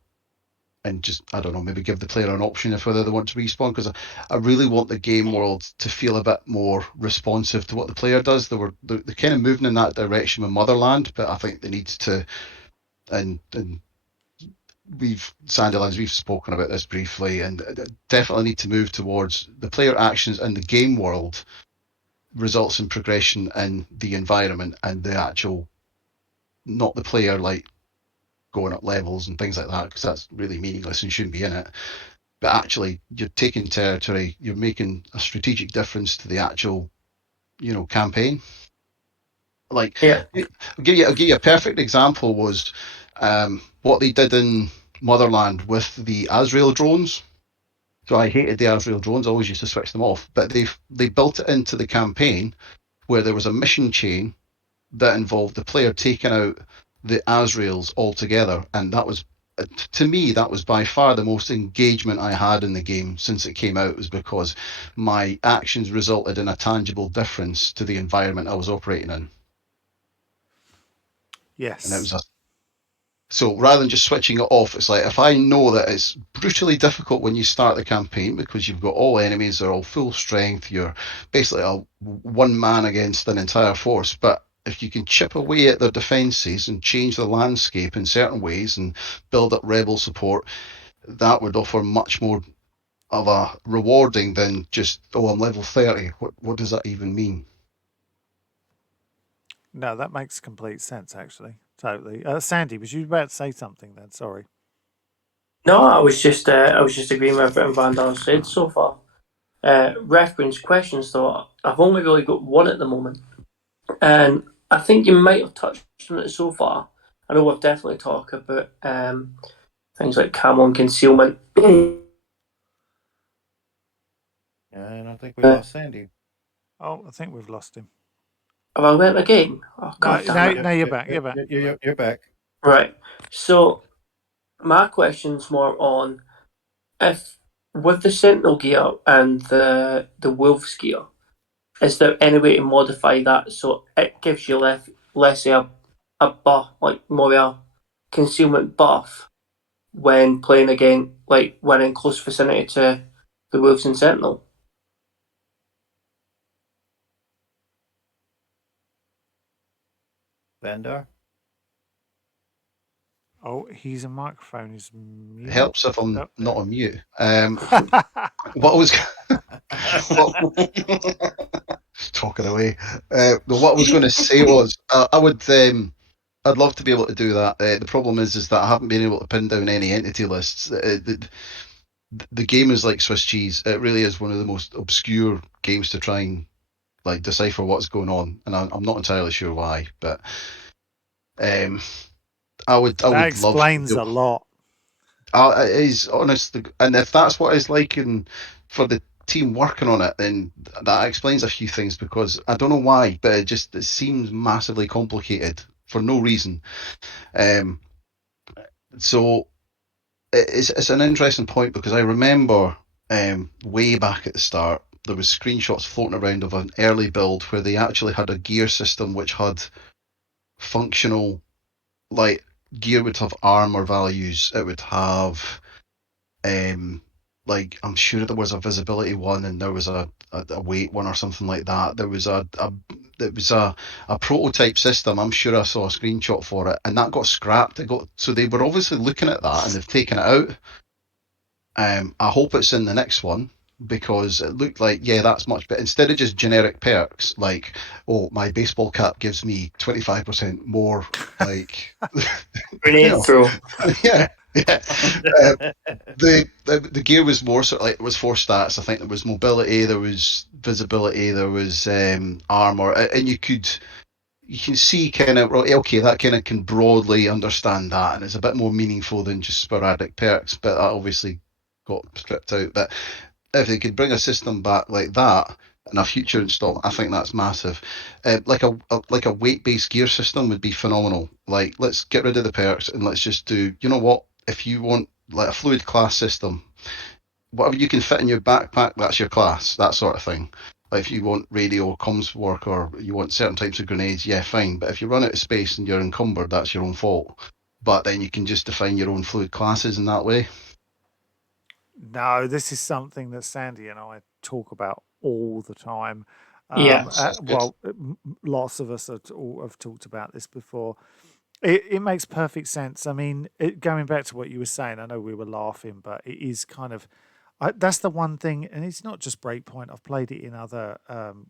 just, I don't know, maybe give the player an option if whether they want to respawn, because I really want the game world to feel a bit more responsive to what the player does. They're kind of moving in that direction with Motherland, but I think they need to, and Sandylands, we've spoken about this briefly, and definitely need to move towards the player actions and the game world results in progression in the environment and the actual, not the player like going up levels and things like that, because that's really meaningless and shouldn't be in it. But actually, you're taking territory, you're making a strategic difference to the actual, campaign. Like, Yeah. I'll give you a perfect example was what they did in Motherland with the Azrael drones. So I hated the Azrael drones. I always used to switch them off. But they built it into the campaign where there was a mission chain that involved the player taking out the Azraels altogether, and that was, to me, that was by far the most engagement I had in the game since it came out, was because my actions resulted in a tangible difference to the environment I was operating in. And it Yes. was so rather than just switching it off, it's like, if I know that it's brutally difficult when you start the campaign because you've got all enemies, they're all full strength, you're basically a one man against an entire force, but if you can chip away at their defences and change the landscape in certain ways and build up rebel support, that would offer much more of a rewarding than just, oh, I'm level 30. What does that even mean? No, that makes complete sense, actually. Totally. Sandy, was you about to say something then? Sorry. No, I was just agreeing with everything Vahndaar said so far. Reference questions though, I've only really got one at the moment, and I think you might have touched on it so far. I know we've definitely talked about things like camo and concealment. And I think we lost Sandy. Oh, I think we've lost him. Have I went again? Oh, God No, damn it. no, you're back. You're back. You're back. Right. So, my question's more on if, with the Sentinel gear and the Wolves gear, is there any way to modify that so it gives you less a buff, like more of a concealment buff when playing again, like when in close vicinity to the Wolves and Sentinel? Vahndaar? Oh, his microphone is mute. It helps if I'm Oh. not on mute. What was talking away? What I was going to say was, I would, I'd love to be able to do that. The problem is that I haven't been able to pin down any entity lists. The game is like Swiss cheese. It really is one of the most obscure games to try and like decipher what's going on, and I'm not entirely sure why. But I would That love. explains a lot. It is honest, and if that's what it's like for the team working on it, then that explains a few things, because I don't know why, but it seems massively complicated for no reason. So it's an interesting point, because I remember way back at the start there was screenshots floating around of an early build where they actually had a gear system which had functional, like, gear would have armor values, it would have like, I'm sure there was a visibility one, and there was a a weight one or something like that. There was a prototype system. I'm sure I saw a screenshot for it, and that got scrapped. So they were obviously looking at that and they've taken it out. I hope it's in the next one because it looked like, yeah, that's much better. Instead of just generic perks like, oh, my baseball cap gives me 25% more, like, Grenade throw. yeah, yeah. The gear was more sort of like, it was 4 stats. I think there was mobility, there was visibility, there was armor, and you can see kind of, okay, that kind of can broadly understand that, and it's a bit more meaningful than just sporadic perks, but that obviously got stripped out. But if they could bring a system back like that in a future installment, I think that's massive. Like a weight-based gear system would be phenomenal. Like, let's get rid of the perks and let's just do, you know what? If you want like a fluid class system, whatever you can fit in your backpack, that's your class, that sort of thing. Like if you want radio or comms work or you want certain types of grenades, yeah, fine. But if you run out of space and you're encumbered, that's your own fault. But then you can just define your own fluid classes in that way. No, this is something that Sandy and I talk about all the time. Yeah. Lots of us have talked about this before. It makes perfect sense. I mean, going back to what you were saying, I know we were laughing, but it is kind of that's the one thing, and it's not just Breakpoint. I've played it in other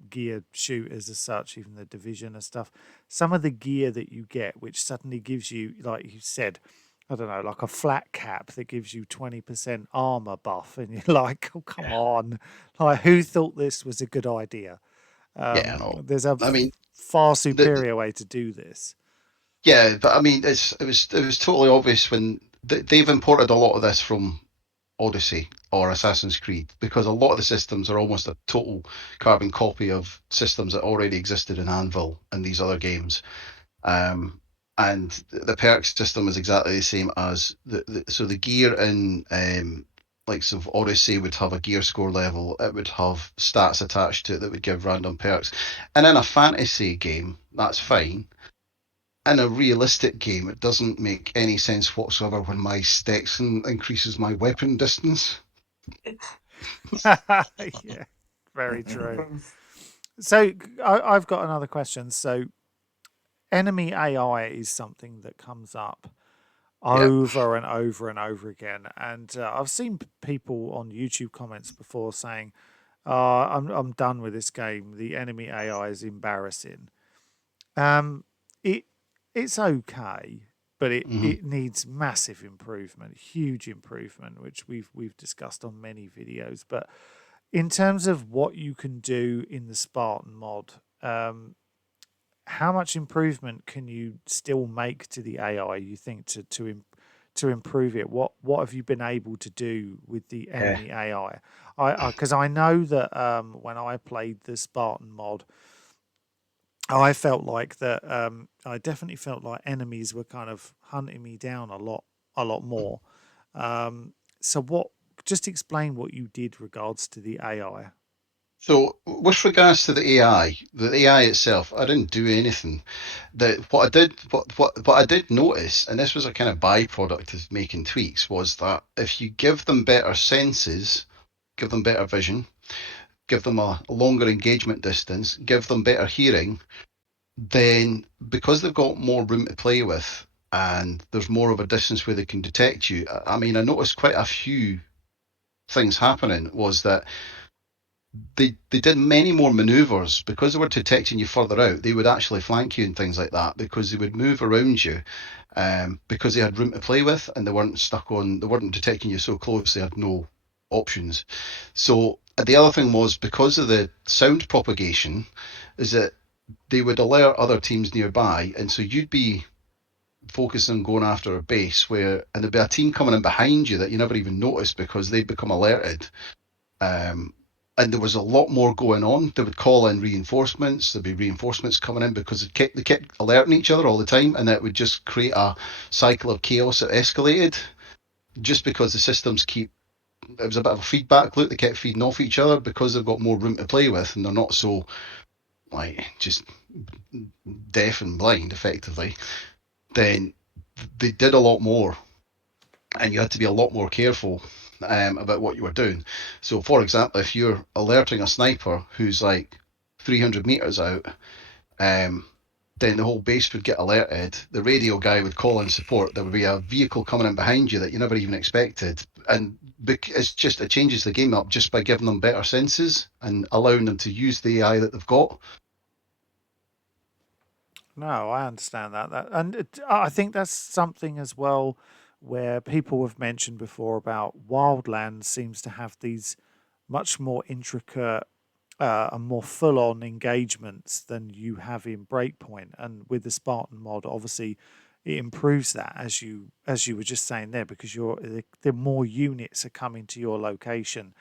geared shooters as such, even the Division and stuff. Some of the gear that you get, which suddenly gives you, like you said, I don't know, like a flat cap that gives you 20% armor buff, and you're like, oh, come on. Like, who thought this was a good idea? Yeah, I know. There's a I mean, far the, superior way to do this. yeah, but I mean, it was totally obvious when they've imported a lot of this from Odyssey or Assassin's Creed because a lot of the systems are almost a total carbon copy of systems that already existed in Anvil and these other games. And the perks system is exactly the same as so the gear in like sort of Odyssey would have a gear score level. It would have stats attached to it that would give random perks. And in a fantasy game, that's fine. In a realistic game, it doesn't make any sense whatsoever when my Stetson increases my weapon distance. Yeah, very true. So I've got another question. So enemy AI is something that comes up over and over and over again, and I've seen people on YouTube comments before saying, I'm done with this game. The enemy AI is embarrassing." It it's okay, but it needs massive improvement, huge improvement, which we've discussed on many videos. But in terms of what you can do in the Spartan mod, how much improvement can you still make to the AI? You think to improve it? What have you been able to do with the enemy AI? Because I know that when I played the Spartan mod, I felt like that. I definitely felt like enemies were kind of hunting me down a lot more. So what? Just explain what you did regards to the AI. So, with regards to the AI itself, I didn't do anything. What I did notice, and this was a kind of byproduct of making tweaks, was that if you give them better senses, give them better vision, give them a longer engagement distance, give them better hearing, then because they've got more room to play with and there's more of a distance where they can detect you. I mean, I noticed quite a few things happening was that they did many more maneuvers because they were detecting you further out. They would actually flank you and things like that because they would move around you because they had room to play with and they weren't detecting you so close. They had no options. So the other thing was because of the sound propagation, is that they would alert other teams nearby, and so you'd be focusing on going after a base and there'd be a team coming in behind you that you never even noticed because they'd become alerted. And there was a lot more going on. They would call in reinforcements. There'd be reinforcements coming in because they kept alerting each other all the time, and that would just create a cycle of chaos that escalated. Just because the systems it was a bit of a feedback loop. They kept feeding off each other because they've got more room to play with, and they're not so like just deaf and blind, effectively. Then they did a lot more, and you had to be a lot more careful about what you were doing. So, for example, if you're alerting a sniper who's like 300 meters out, then the whole base would get alerted. The radio guy would call in support. There would be a vehicle coming in behind you that you never even expected, and it changes the game up just by giving them better senses and allowing them to use the AI that they've got. No, I understand and I think that's something as well where people have mentioned before about Wildlands seems to have these much more intricate and more full-on engagements than you have in Breakpoint. And with the Spartan mod, obviously, it improves that as you were just saying there, because the more units are coming to your location,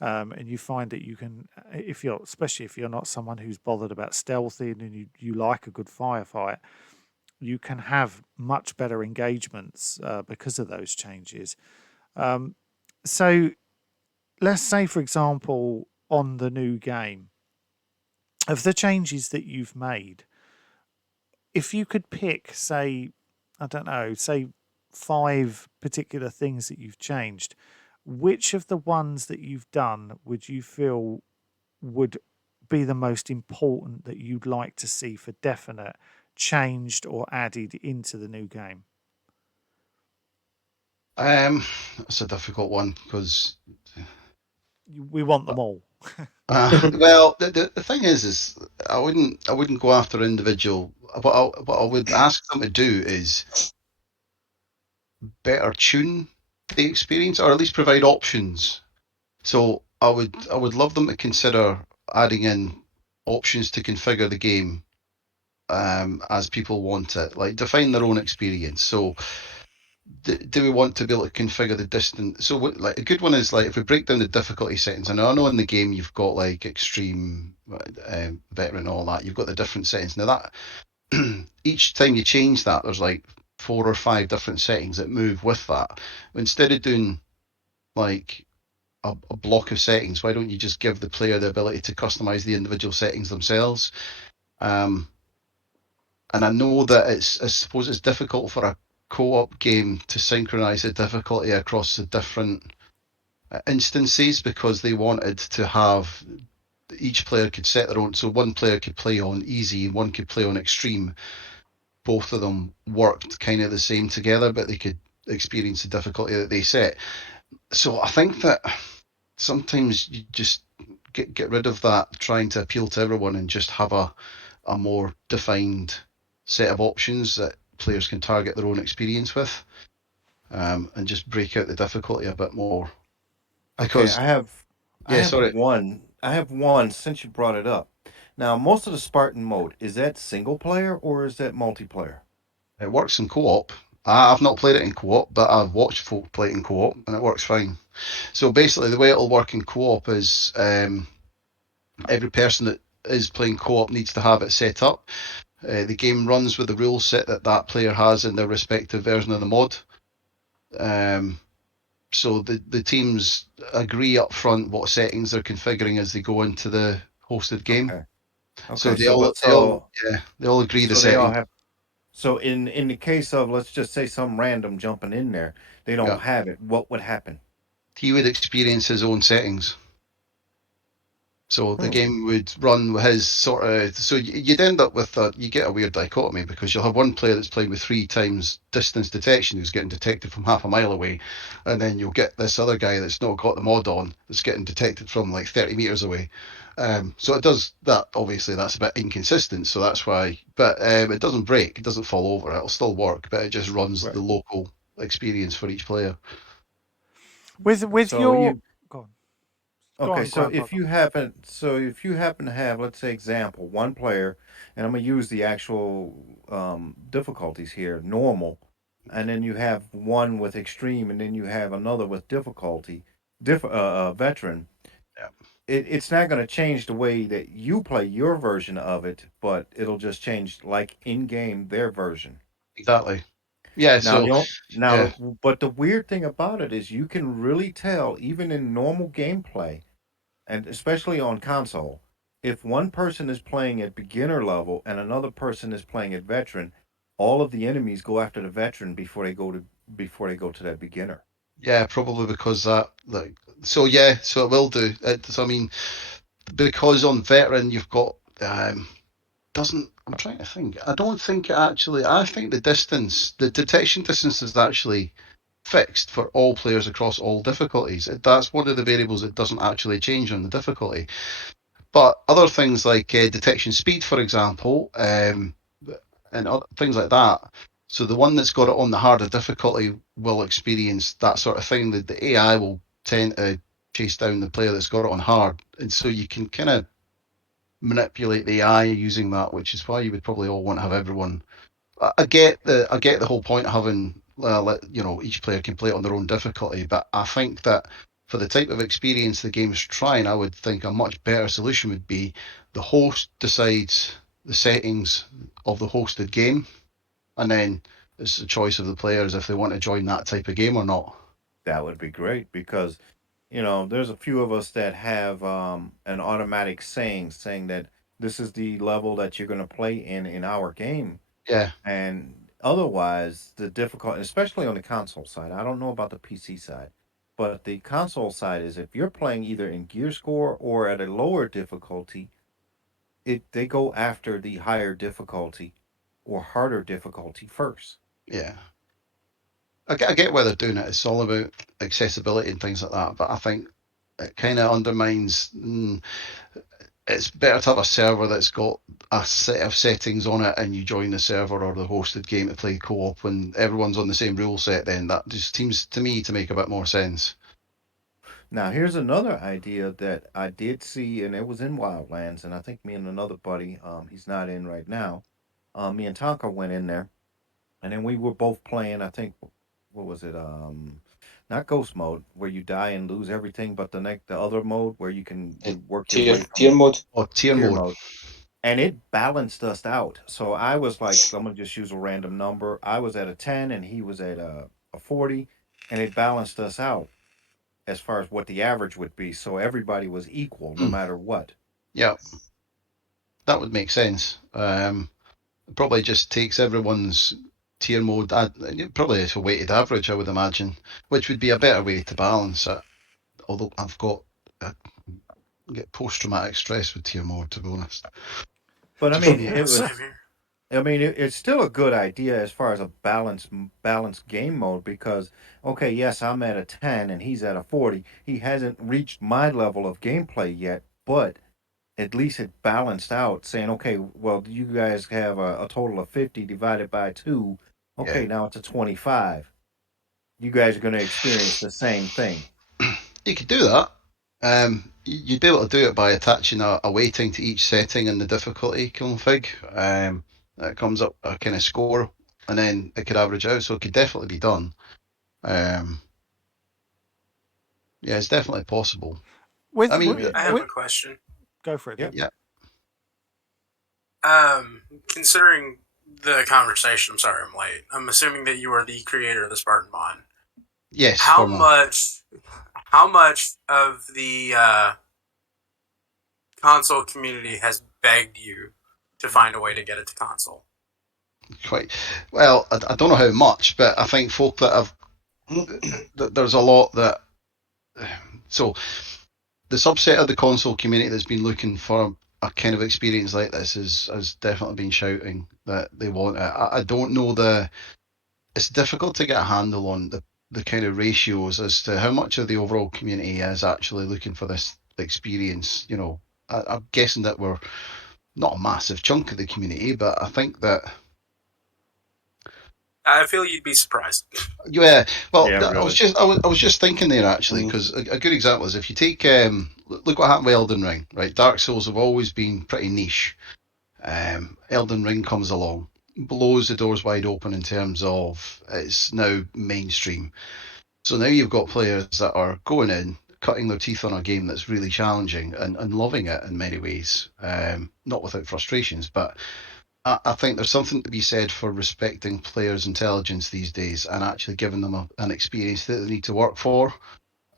and you find that you can, if you're especially if you're not someone who's bothered about stealthing and you like a good firefight, you can have much better engagements because of those changes. So let's say, for example, on the new game, of the changes that you've made, if you could pick, say, I don't know, say 5 particular things that you've changed, which of the ones that you've done would you feel would be the most important that you'd like to see for definite changed or added into the new game? That's a difficult one because We want them all. well, the thing is I wouldn't go after individual. What I would ask them to do is better tune the experience, or at least provide options. So I would love them to consider adding in options to configure the game as people want it, like define their own experience. So do we want to be able to configure the distance? So like a good one is like if we break down the difficulty settings, and I know in the game you've got like extreme, veteran, all that. You've got the different settings. Now that each time you change that, there's like 4 or 5 different settings that move with that. Instead of doing like a block of settings, why don't you just give the player the ability to customize the individual settings themselves? And I know that I suppose it's difficult for a co-op game to synchronize the difficulty across the different instances because they wanted to have each player could set their own. So one player could play on easy and one could play on extreme. Both of them worked kind of the same together, but they could experience the difficulty that they set. So I think that sometimes you just get rid of that trying to appeal to everyone and just have a more defined set of options that players can target their own experience with, and just break out the difficulty a bit more. Okay, Because I yeah, have sorry, one. I have one since you brought it up. Now, most of the Spartan mode, is that single player or is that multiplayer? it works in co-op. I've not played it in co-op, but I've watched folk play it in co-op, and it works fine. So basically, the way it'll work in co-op is every person that is playing co-op needs to have it set up. The game runs with the rule set that that player has in their respective version of the mod. So the teams agree up front what settings they're configuring as they go into the hosted game. Okay. So Okay. they So, all but they all so yeah they all agree the so they all settings. have. So in the case of, let's just say, some random jumping in there, they don't Yeah, have it. What would happen? he would experience his own settings. So the Hmm. game would run with his sort of. So you'd end up with you get a weird dichotomy because you'll have one player that's playing with 3 times distance detection who's getting detected from half a mile away, and then you'll get this other guy that's not got the mod on that's getting detected from like 30 meters away. So it does that. Obviously, that's a bit inconsistent. So that's why. But it doesn't break. It doesn't fall over. It'll still work, but it just runs Right. the local experience for each player. With So your you go on, go Okay, on, Grandpa. Go on. so if you happen to have, let's say, example, one player, and I'm gonna use the actual difficulties here, normal, and then you have one with extreme, and then you have another with difficulty, veteran. Yeah, It's not gonna change the way that you play your version of it, but it'll just change, like, in game, their version. exactly. Yeah. Now, So yeah, but the weird thing about it is you can really tell, even in normal gameplay, and especially on console, if one person is playing at beginner level and another person is playing at veteran, all of the enemies go after the veteran before they go to that beginner. Yeah, probably because that. Like, so yeah, so it will do. So I mean, because on veteran you've got doesn't. I'm trying to think. I don't think it actually. I think the detection distance is actually fixed for all players across all difficulties. That's one of the variables that doesn't actually change on the difficulty. But other things like detection speed, for example, and things like that. So the one that's got it on the harder difficulty will experience that sort of thing. The AI will tend to chase down the player that's got it on hard, and so you can kind of manipulate the AI using that, which is why you would probably all want to have everyone. I get the whole point of having each player can play it on their own difficulty, but I think that for the type of experience the game's trying, I would think a much better solution would be the host decides the settings of the hosted game, and then it's the choice of the players if they want to join that type of game or not. That would be great because, there's a few of us that have an automatic saying that this is the level that you're going to play in our game. Yeah, And otherwise, the difficult, especially on the console side, I don't know about the PC side, but the console side is if you're playing either in gear score or at a lower difficulty, they go after the higher difficulty or harder difficulty first. yeah. I get why they're doing it. It's all about accessibility and things like that, but I think it kind of undermines. It's better to have a server that's got a set of settings on it and you join the server or the hosted game to play co-op when everyone's on the same rule set. Then that just seems to me to make a bit more sense. Now, here's another idea that I did see, and it was in Wildlands, and I think me and another buddy, he's not in right now. Me and Tonka went in there, and then we were both playing. I think what was it? Not ghost mode where you die and lose everything, but the other mode where Uh, you work your tier way tier from mode. Or tier tier mode. mode, and it balanced us out. So I was like, I'm gonna just use a random number. I was at a 10, and he was at a 40, and it balanced us out as far as what the average would be. So everybody was equal no matter what. Yeah, that would make sense. It probably just takes everyone's tier mode. Probably it's a weighted average, I would imagine, which would be a better way to balance it. Although I get post traumatic stress with tier mode, to be honest. But I Just mean, the Yeah, same here. it's still a good idea as far as a balanced game mode because okay, yes, I'm at a 10 and he's at a 40. He hasn't reached my level of gameplay yet, but at least it balanced out saying, okay, well, you guys have a total of 50 divided by 2. yeah. Okay, now it's a 25. You guys are going to experience the same thing. You could do that. You'd be able to do it by attaching a weighting to each setting in the difficulty config. That comes up a kind of score, and then it could average out. So it could definitely be done. Um, yeah, it's definitely possible. I With, I with, mean, mean, I have with a question. go for it, yeah. Dave. yeah, Considering the conversation, I'm sorry I'm late. I'm assuming that you are the creator of the Spartan mod. yes, How for my much of the console community has begged you to find a way to get it to console? quite well. I don't know how much, but I think folk that have there's a lot that so the subset of the console community that's been looking for a kind of experience like this has definitely been shouting that they want it. I don't know it's difficult to get a handle on the kind of ratios as to how much of the overall community is actually looking for this experience. I'm guessing that we're not a massive chunk of the community, but I think that I feel you'd be surprised. yeah. Well, Yeah, really. I was just thinking there actually Mm. because a good example is if you take look what happened with Elden Ring, right? Dark Souls have always been pretty niche. Elden Ring comes along, blows the doors wide open in terms of it's now mainstream. So now you've got players that are going in, cutting their teeth on a game that's really challenging and loving it in many ways, not without frustrations. But I think there's something to be said for respecting players' intelligence these days and actually giving them an experience that they need to work for.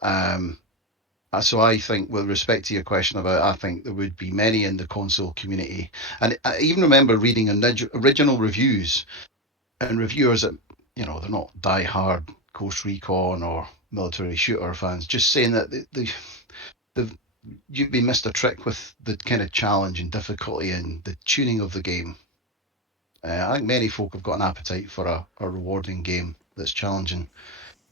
Um, so I think, with respect to your question about, I think there would be many in the console community, and I even remember reading original reviews and reviewers that they're not die-hard Ghost Recon or military shooter fans, just saying that you've been missed a trick with the kind of challenge and difficulty and the tuning of the game. I think many folk have got an appetite for a rewarding game that's challenging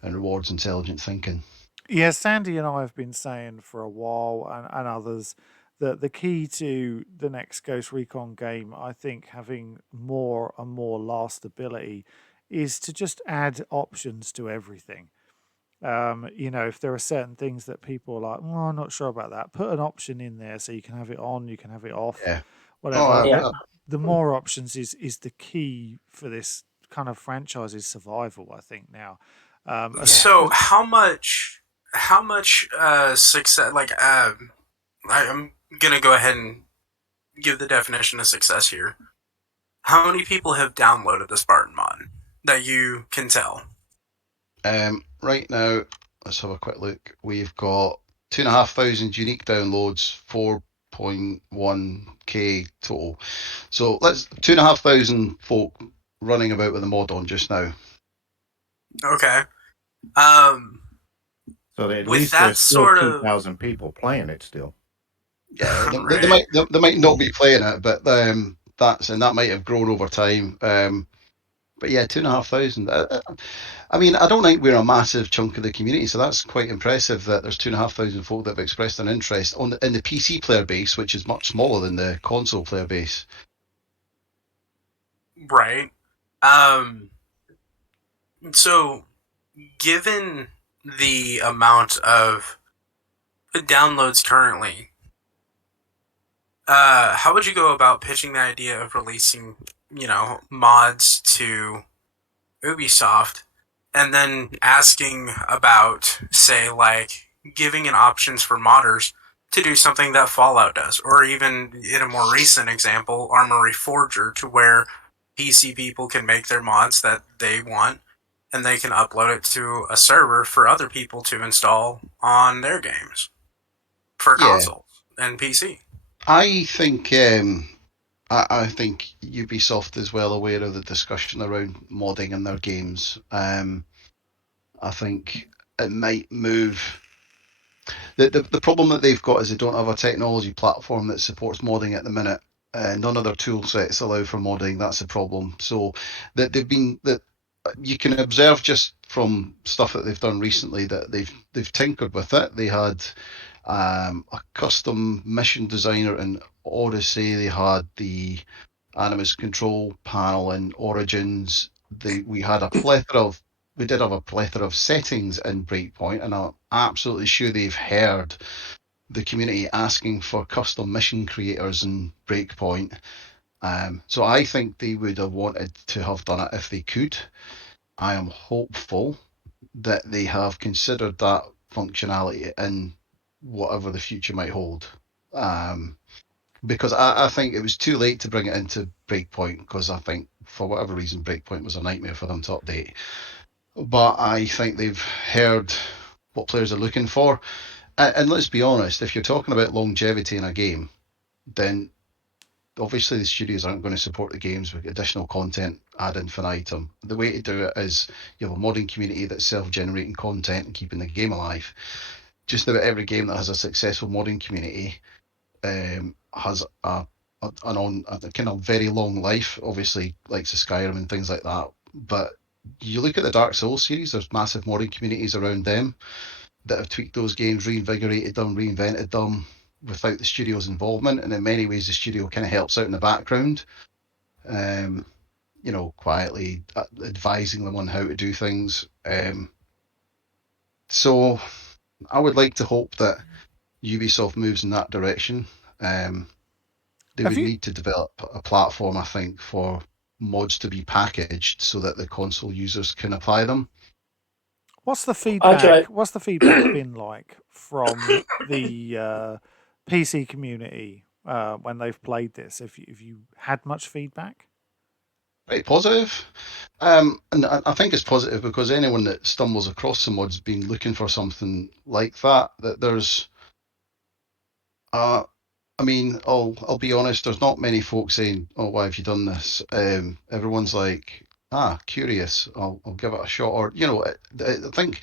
and rewards intelligent thinking. Yeah, Sandy and I have been saying for a while, and others, that the key to the next Ghost Recon game, I think, having more and more lastability, is to just add options to everything. If there are certain things that people are like, well, I'm not sure about that, put an option in there so you can have it on, you can have it off, Yeah. whatever. Oh, Yeah. The more options is the key for this kind of franchise's survival, I think, now. So how much success? Like, I'm gonna go ahead and give the definition of success here. How many people have downloaded the Spartan mod that you can tell? Right now, let's have a quick look. We've got 2,500 unique downloads, 4.1k total. So let's 2,500 folk running about with the mod on just now. Okay. So at With least that there's still sort of 2,000 people playing it still. Yeah, Right. they might not be playing it, but that might have grown over time. But yeah, 2,500. I mean, I don't think we're a massive chunk of the community, so that's quite impressive that there's 2,500 folk that have expressed an interest in the PC player base, which is much smaller than the console player base. Right. So given the amount of downloads currently, how would you go about pitching the idea of releasing, mods to Ubisoft, and then asking about, say, like giving an options for modders to do something that Fallout does, or even in a more recent example, Armory Forger, to where PC people can make their mods that they want, and they can upload it to a server for other people to install on their games for Yeah, consoles and PC. I think I think Ubisoft is well aware of the discussion around modding in their games. I think it might move. The problem that they've got is they don't have a technology platform that supports modding at the minute. None of their tool sets allow for modding. That's a problem. So that you can observe just from stuff that they've done recently that they've tinkered with it. They had a custom mission designer in Odyssey. They had the Animus control panel in Origins. We did have a plethora of settings in Breakpoint, and I'm absolutely sure they've heard the community asking for custom mission creators in Breakpoint. So I think they would have wanted to have done it if they could. I am hopeful that they have considered that functionality in whatever the future might hold. Because I think it was too late to bring it into Breakpoint, because I think for whatever reason Breakpoint was a nightmare for them to update. But I think they've heard what players are looking for. And let's be honest, if you're talking about longevity in a game, then obviously the studios aren't going to support the games with additional content ad infinitum. The way to do it is you have a modding community that's self-generating content and keeping the game alive. Just about every game that has a successful modding community has a kind of very long life, obviously like Skyrim and things like that. But you look at the Dark Souls series, there's massive modding communities around them that have tweaked those games, reinvigorated them, reinvented them without the studio's involvement. And in many ways, the studio kind of helps out in the background, quietly advising them on how to do things. So I would like to hope that Ubisoft moves in that direction. They Have would you? need to develop a platform, I think, for mods to be packaged so that the console users can apply them. What's the Actually, feedback? What's the feedback been like from the PC community when they've played this? Have you had much feedback? Very positive. And I think it's positive because anyone that stumbles across the mod's been looking for something like that. That there's, I mean, I'll be honest. There's not many folks saying, "Oh, why have you done this?" Everyone's like, "Ah, curious. I'll give it a shot." Or I think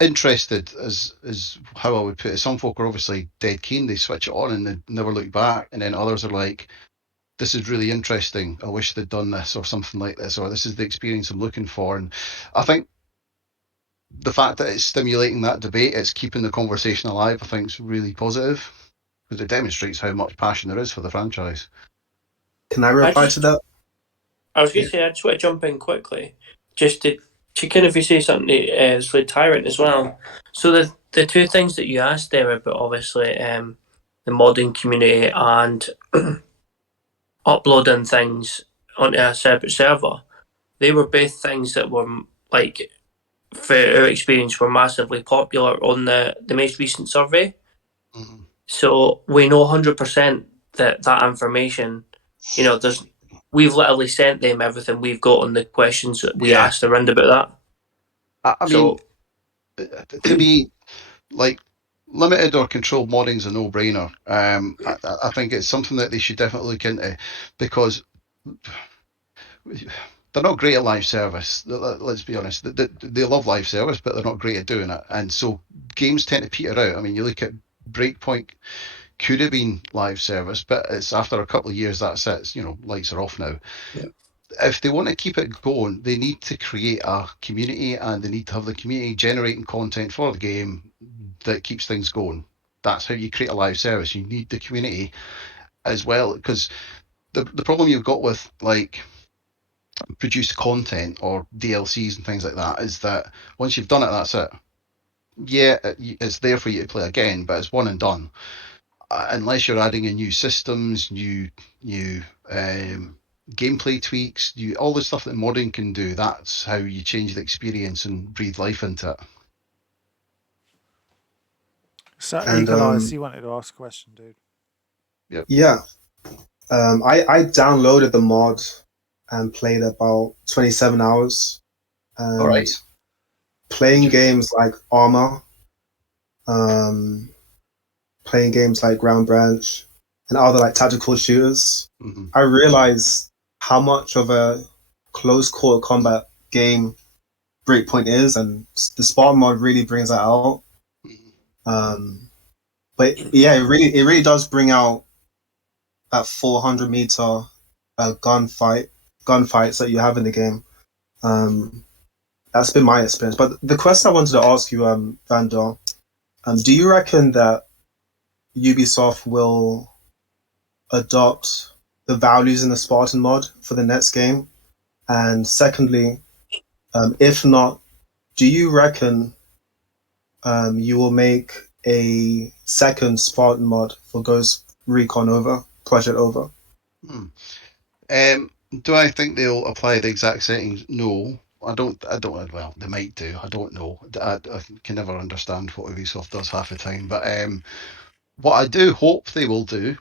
interested is how I would put it. Some folk are obviously dead keen, they switch it on and they never look back, and then others are like, this is really interesting, I wish they'd done this or something like this, or this is the experience I'm looking for. And I think the fact that it's stimulating that debate, it's keeping the conversation alive, I think is really positive, because it demonstrates how much passion there is for the franchise. Can I reply to that? I was going to say, I just want to jump in quickly, just to kind of say something to Slade Tyrant as well. So the two things that you asked there about, obviously, the modding community and uploading things onto a separate server, they were both things that were, like, for our experience, were massively popular on the most recent survey. Mm-hmm. So we know 100% that information, we've literally sent them everything we've got on the questions that we asked around about that. I mean, to me, like, limited or controlled modding's a no-brainer. I think it's something that they should definitely look into, because they're not great at live service. Let's be honest. They love live service, but they're not great at doing it. And so games tend to peter out. I mean, you look at Breakpoint, could have been live service, but it's after a couple of years that's it. Lights are off now. Yeah. If they want to keep it going, they need to create a community, and they need to have the community generating content for the game that keeps things going. That's how you create a live service. You need the community as well, because the problem you've got with, like, produced content or DLCs and things like that is that once you've done it, that's it. Yeah, it's there for you to play again, but it's one and done. Unless you're adding in new systems, new gameplay tweaks, all the stuff that modding can do, that's how you change the experience and breathe life into it. So, And, Eagle-Eyes, you wanted to ask a question, dude. Yeah. I downloaded the mod and played about 27 hours. And All right. playing games like Armor, playing games like Ground Branch, and other like tactical shooters, Mm-hmm. I realized how much of a close quarter combat game Breakpoint is, and the Spartan mod really brings that out. But yeah, it really does bring out that 400-meter gunfights that you have in the game. That's been my experience. But the question I wanted to ask you, Vahndaar, do you reckon that Ubisoft will adopt the values in the Spartan mod for the next game? And secondly, if not, do you reckon you will make a second Spartan mod for Ghost Recon Project Over? Do I think they'll apply the exact settings? No, I don't. Well, they might do. I don't know. I can never understand what Ubisoft does half the time. But what I do hope they will do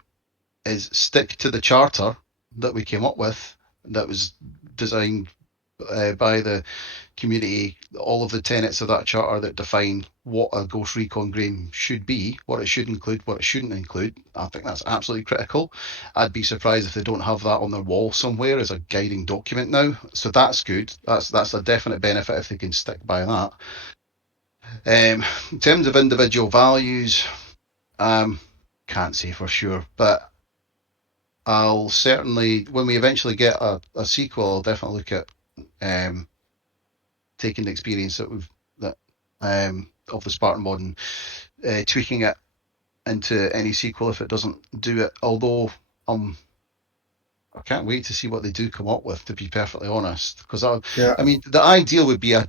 is stick to the charter that we came up with, that was designed by the community, all of the tenets of that charter that define what a Ghost Recon game should be, what it should include, what it shouldn't include. I think that's absolutely critical. I'd be surprised if they don't have that on their wall somewhere as a guiding document now. So that's good. That's a definite benefit if they can stick by that. In terms of individual values, can't say for sure, but I'll certainly, when we eventually get a sequel, I'll definitely look at taking the experience that of the Spartan mod and tweaking it into any sequel if it doesn't do it. Although I can't wait to see what they do come up with, to be perfectly honest. Because I mean, the ideal would be I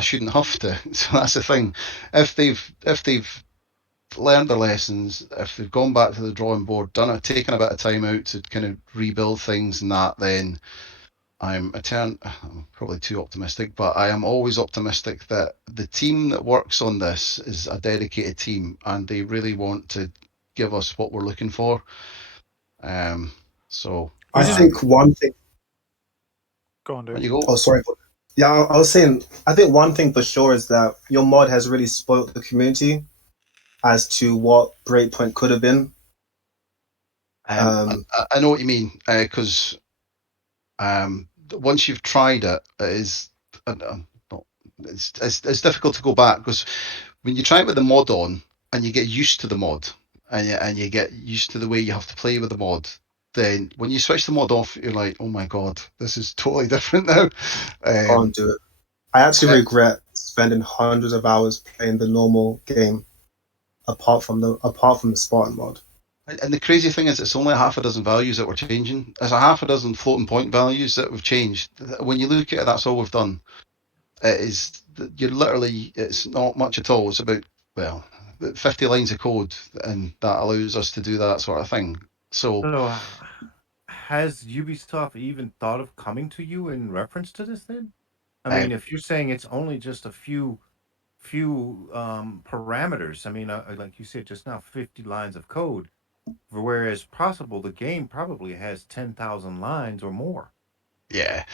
shouldn't have to. So that's the thing. If they've learned their lessons, if they've gone back to the drawing board, taken a bit of time out to kind of rebuild things and that, then I'm probably too optimistic, but I am always optimistic that the team that works on this is a dedicated team and they really want to give us what we're looking for. So I think one thing. Go on, dude. You go. Oh, sorry. Yeah, I was saying, I think one thing for sure is that your mod has really spoiled the community as to what Breakpoint could have been. I know what you mean, because once you've tried it, it is it's difficult to go back, because when you try it with the mod on and you get used to the mod, and you get used to the way you have to play with the mod, then when you switch the mod off, you're like, oh my god, this is totally different now. Can't do it. I actually uh, regret spending hundreds of hours playing the normal game apart from the Spartan mod. and the crazy thing is, it's only a half a dozen values that we're changing. There's a half a dozen floating point values that we've changed. When you look at it, that's all we've done. It is, you're literally, it's not much at all. It's about, well, 50 lines of code, and that allows us to do that sort of thing. So, So, has Ubisoft even thought of coming to you in reference to this then? I uh, mean, if you're saying it's only just a few parameters, I mean, like you said just now, 50 lines of code, whereas possible the game probably has 10,000 lines or more. yeah.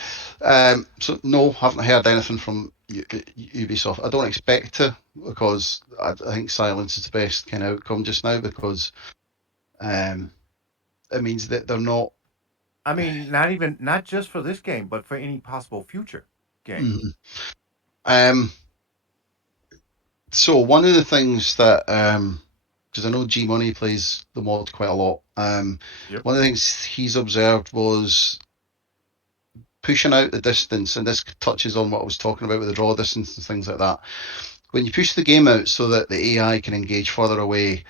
So no, haven't heard anything from Ubisoft. I don't expect to, because I think silence is the best kind of outcome just now, because it means that they're not. I mean, not just for this game, but for any possible future game. Mhm. So one of the things that, because I know G Money plays the mod quite a lot, Yep. one of the things he's observed was pushing out the distance, and this touches on what I was talking about with the draw distance and things like that. When you push the game out so that the AI can engage further away,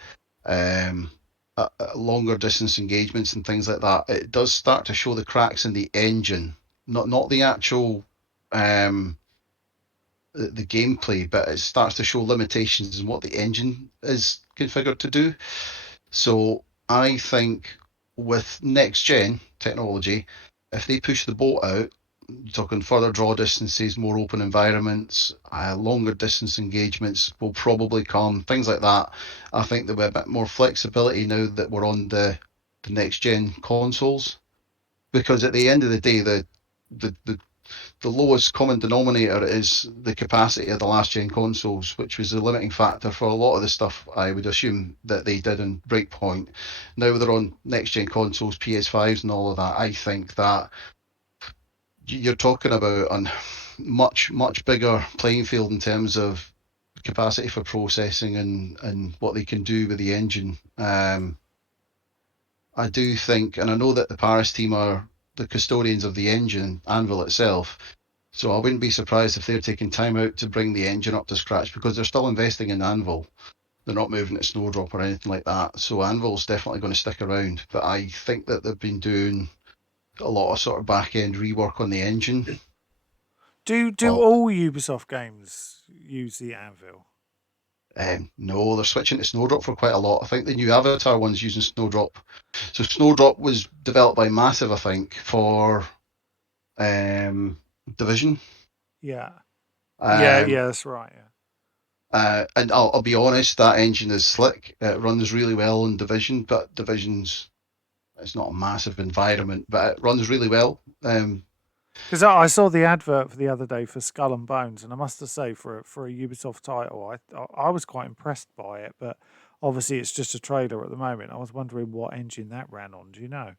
longer distance engagements and things like that, it does start to show the cracks in the engine, not the actual the gameplay, but it starts to show limitations in what the engine is configured to do. So I think with next gen technology, if they push the boat out, you're talking further draw distances, more open environments, longer distance engagements will probably come, things like that. I think there'll be a bit more flexibility now that we're on the next gen consoles, because at the end of the day, the lowest common denominator is the capacity of the last gen consoles, which was the limiting factor for a lot of the stuff I would assume that they did in Breakpoint. Now they're on next gen consoles, PS5s and all of that. I think that you're talking about a much bigger playing field in terms of capacity for processing and what they can do with the engine. I do think, and I know that the Paris team are the custodians of the engine, Anvil itself. So I wouldn't be surprised if they're taking time out to bring the engine up to scratch, because they're still investing in Anvil. They're not moving to Snowdrop or anything like that. So Anvil's definitely going to stick around. But I think that they've been doing a lot of sort of back end rework on the engine. Do Well, all Ubisoft games use the Anvil? no, they're switching to Snowdrop for quite a lot. I think the new Avatar one's using Snowdrop. So Snowdrop was developed by Massive, I think, for Division. Yeah, Um, yeah, that's right. Yeah. And I'll be honest, that engine is slick. It runs really well in Division, but Division's, it's not a massive environment, but it runs really well. Because I saw the advert for the other day for Skull and Bones, and I must say, for a Ubisoft title, I was quite impressed by it. But obviously, it's just a trailer at the moment. I was wondering what engine that ran on. Do you know?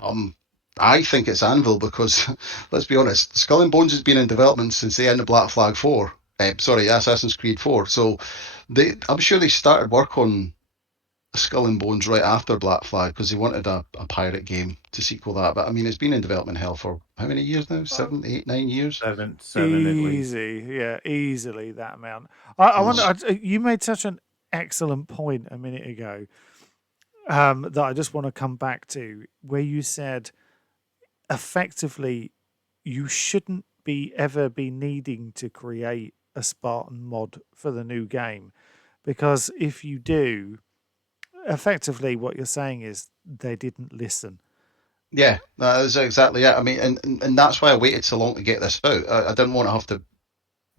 um, I think it's Anvil, because let's be honest, Skull and Bones has been in development since the end of Black Flag 4. Sorry, Assassin's Creed 4. So I'm sure they started work on Skull and Bones right after Black Flag, because they wanted a pirate game to sequel that. But I mean, it's been in development hell for how many years now? 7, 8, 9 years? Seven at least. Easy, yeah, easily that amount. I wonder. You made such an excellent point a minute ago that I just want to come back to, where you said effectively you shouldn't be ever be needing to create a Spartan mod for the new game, because if you do, effectively what you're saying is they didn't listen. Yeah, that is exactly it. I mean, and that's why I waited so long to get this out. I didn't want to have to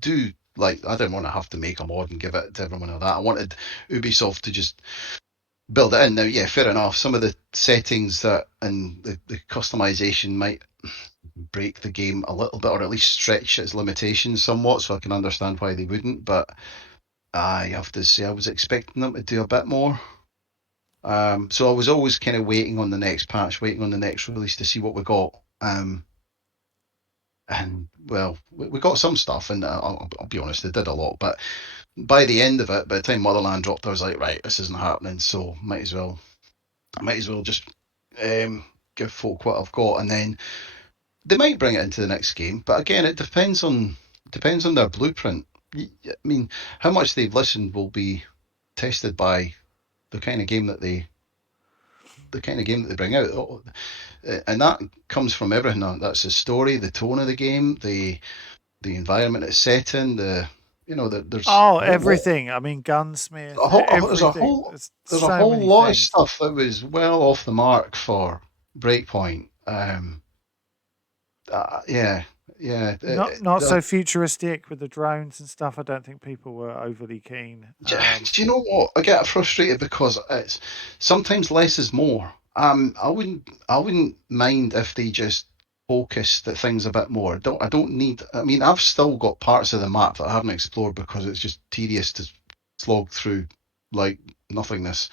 do, like, I didn't want to have to make a mod and give it to everyone like that. I wanted Ubisoft to just build it in. Now, yeah, fair enough. Some of the settings that and the customization might break the game a little bit, or at least stretch its limitations somewhat, so I can understand why they wouldn't. But I have to say, I was expecting them to do a bit more. So I was always kind of waiting on the next patch, waiting on the next release to see what we got. And well, we got some stuff, and I'll be honest, they did a lot. But by the end of it, by the time Motherland dropped, I was like, right, this isn't happening. So might as well just give folk what I've got, and then they might bring it into the next game. But again, it depends on their blueprint. I mean, how much they've listened will be tested by the kind of game that they bring out. And that comes from everything. That's the story, the tone of the game, the environment it's set in, there's Oh, a whole lot. everything. I mean, gunsmith, There's a everything. whole There's there's a so whole many lot of things. stuff that was well off the mark for Breakpoint. Yeah, yeah. Not so futuristic with the drones and stuff. I don't think people were overly keen. Do you know what? I get frustrated because it's sometimes less is more. I wouldn't mind if they just focused at things a bit more. I don't need. I mean, I've still got parts of the map that I haven't explored because it's just tedious to slog through like nothingness.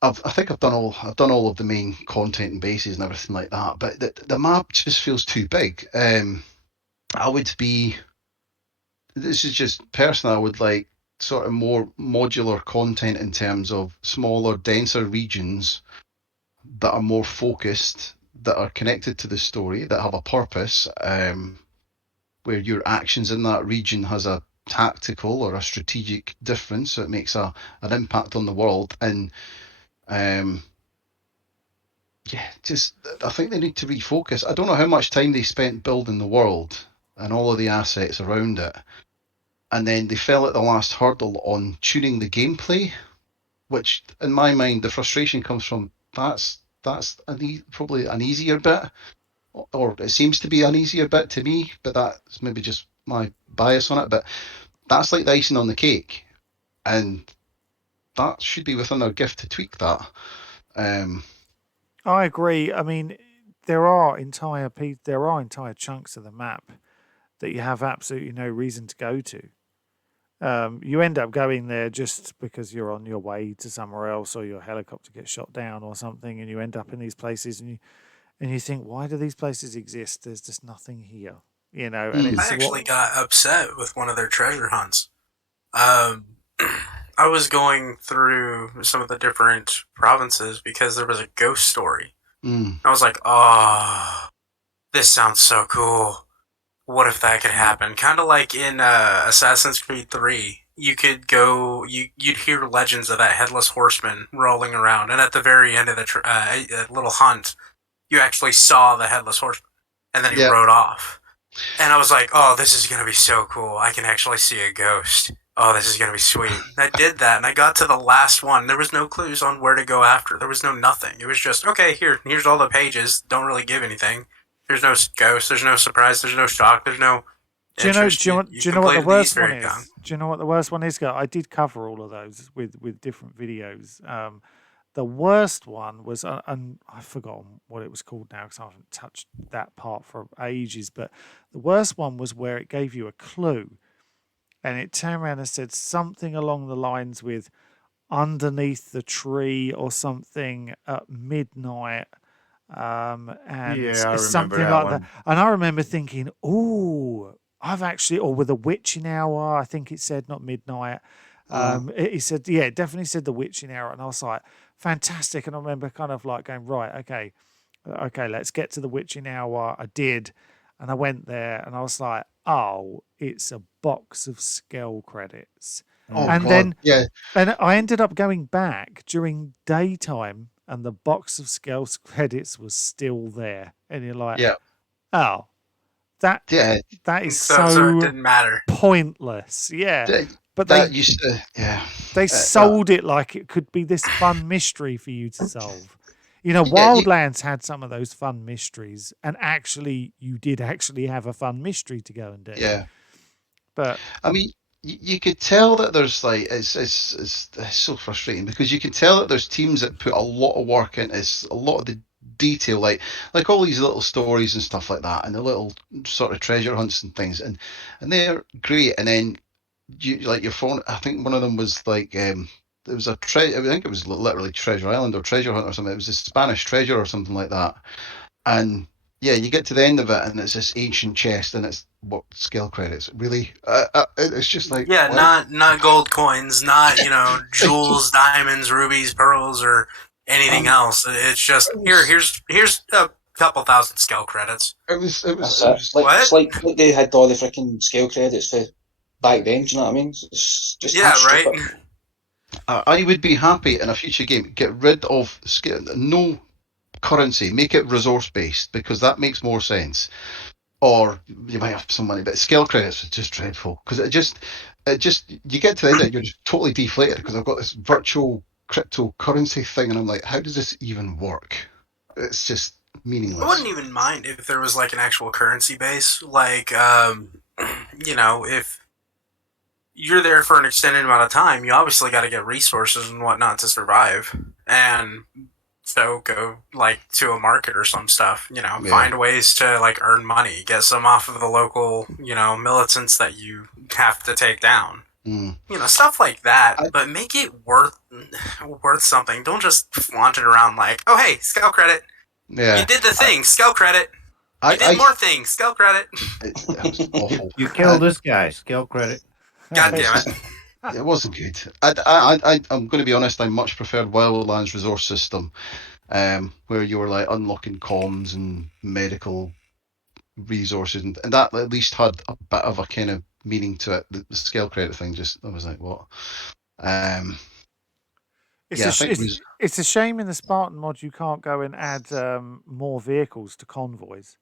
I think I've done all of the main content and bases and everything like that, but the map just feels too big. I would be. This is just personal. I would like sort of more modular content in terms of smaller, denser regions that are more focused, that are connected to the story, that have a purpose, where your actions in that region has a tactical or a strategic difference, so it makes an impact on the world. And just I think they need to refocus. I don't know how much time they spent building the world and all of the assets around it, and then they fell at the last hurdle on tuning the gameplay, which in my mind the frustration comes from that's probably an easier bit, or it seems to be an easier bit to me, but that's maybe just my bias on it. But that's like the icing on the cake, and that should be within their gift to tweak that. I agree. I mean, there are entire chunks of the map that you have absolutely no reason to go to. You end up going there just because you're on your way to somewhere else, or your helicopter gets shot down or something, and you end up in these places, and you think, why do these places exist? There's just nothing here, And Mm. I it's actually what got upset with one of their treasure hunts. Um, I was going through some of the different provinces because there was a ghost story. Mm. I was like, oh, this sounds so cool. What if that could happen? Kind of like in Assassin's Creed 3. You could go, you'd hear legends of that headless horseman rolling around, and at the very end of the little hunt, you actually saw the headless horseman, and then he Yeah. rode off. And I was like, oh, this is going to be so cool. I can actually see a ghost. Oh, this is going to be sweet. And I did that, and I got to the last one. There was no clues on where to go after. There was no nothing. It was just, okay, here's all the pages. Don't really give anything. There's no ghost. There's no surprise. There's no shock. There's no do you know? interest. Do you, You do you know what the completed the worst Easter one egg hunt. is? Do you know what the worst one is? I did cover all of those with different videos. The worst one was, and I've forgotten what it was called now because I haven't touched that part for ages. But the worst one was where it gave you a clue, and it turned around and said something along the lines with underneath the tree or something at midnight. And Yeah, I it's remember something that like that. one. And I remember thinking, oh, I've actually, or with a witching hour, I think it said, not midnight. He said, yeah, it definitely said the witching hour. And I was like, fantastic. And I remember kind of like going, right, okay, let's get to the witching hour. I did. And I went there and I was like, oh, it's a box of Skell credits. Oh And God. then, Yeah. and I ended up going back during daytime, and the box of Skell's credits was still there. And you're like, Yeah. oh, that Yeah. that is So it so didn't matter. pointless. Yeah. But That used to. Yeah. they That. sold it like it could be this fun mystery for you to solve. Yeah. Wildlands had some of those fun mysteries, and actually you did actually have a fun mystery to go and do. Yeah. But I mean, you could tell that there's like it's so frustrating because you can tell that there's teams that put a lot of work into a lot of the detail, like all these little stories and stuff like that, and the little sort of treasure hunts and things, and they're great. And then you like your phone. I think one of them was like there was a I think it was literally Treasure Island or Treasure Hunt or something. It was a Spanish treasure or something like that, and Yeah, you get to the end of it, and it's this ancient chest, and it's what skill credits. Really, it's just like Yeah, what? not gold coins, not jewels, diamonds, rubies, pearls, or anything Um, else. It's just it was, here's a couple thousand skill credits. That's it it. was. Like What? it's like they had all the freaking scale credits for back then. Do you know what I mean? It's just Yeah, that's right. stupid. I would be happy in a future game get rid of no currency, make it resource based because that makes more sense. Or you might have some money, but skill credits is just dreadful because it just you get to the end of it, you're just totally deflated because I've got this virtual cryptocurrency thing, and I'm like, how does this even work? It's just I meaningless. wouldn't even mind if there was like an actual currency base, like if you're there for an extended amount of time, you obviously got to get resources and whatnot to survive, and so go like to a market or some stuff. Yeah. Find ways to like earn money, get some off of the local militants that you have to take down. Mm. Stuff like that, I, but make it worth something. Don't just flaunt it around like, oh hey, skill credit. yeah. You did the thing, skill credit. You did I more things, skill credit. it was awful. You killed this guy. Skill credit. God damn it. It wasn't good. I'm going to be honest. I much preferred Wildlands resource system, where you were like unlocking comms and medical resources, and that at least had a bit of a kind of meaning to it. The scale credit thing, just I was like, what? Um, It's yeah, a I think it was it's a shame in the Spartan mod you can't go and add more vehicles to convoys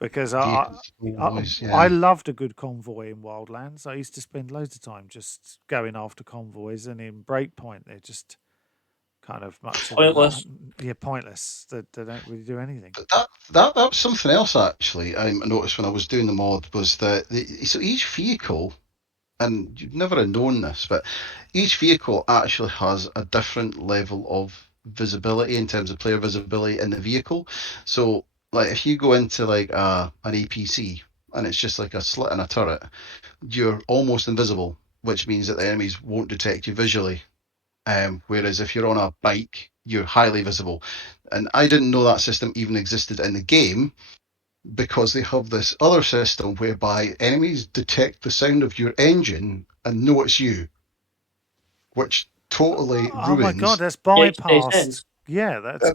because vehicles, I always, I yeah. loved a good convoy in Wildlands. I used to spend loads of time just going after convoys, and in Breakpoint they're just kind of much of Pointless. yeah, pointless. They don't really do anything. But that was something else actually. I noticed when I was doing the mod was that so each vehicle, and you'd never have known this, but each vehicle actually has a different level of visibility in terms of player visibility in the vehicle. So, like, if you go into like an APC and it's just like a slit in a turret, you're almost invisible, which means that the enemies won't detect you visually. Whereas if you're on a bike, you're highly visible. And I didn't know that system even existed in the game because they have this other system whereby enemies detect the sound of your engine and know it's you, which totally Oh my god, ruins. that's Makes no bypassed. sense. Yeah, that's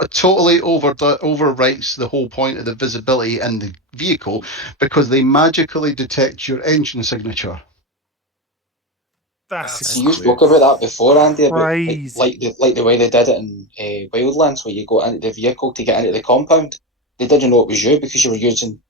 It totally overwrites the whole point of the visibility in the vehicle because they magically detect your engine signature. that's That's See, you fun. spoke about that before, Andy, about crazy. the way they did it in Wildlands, where you go into the vehicle to get into the compound. They didn't know it was you because you were using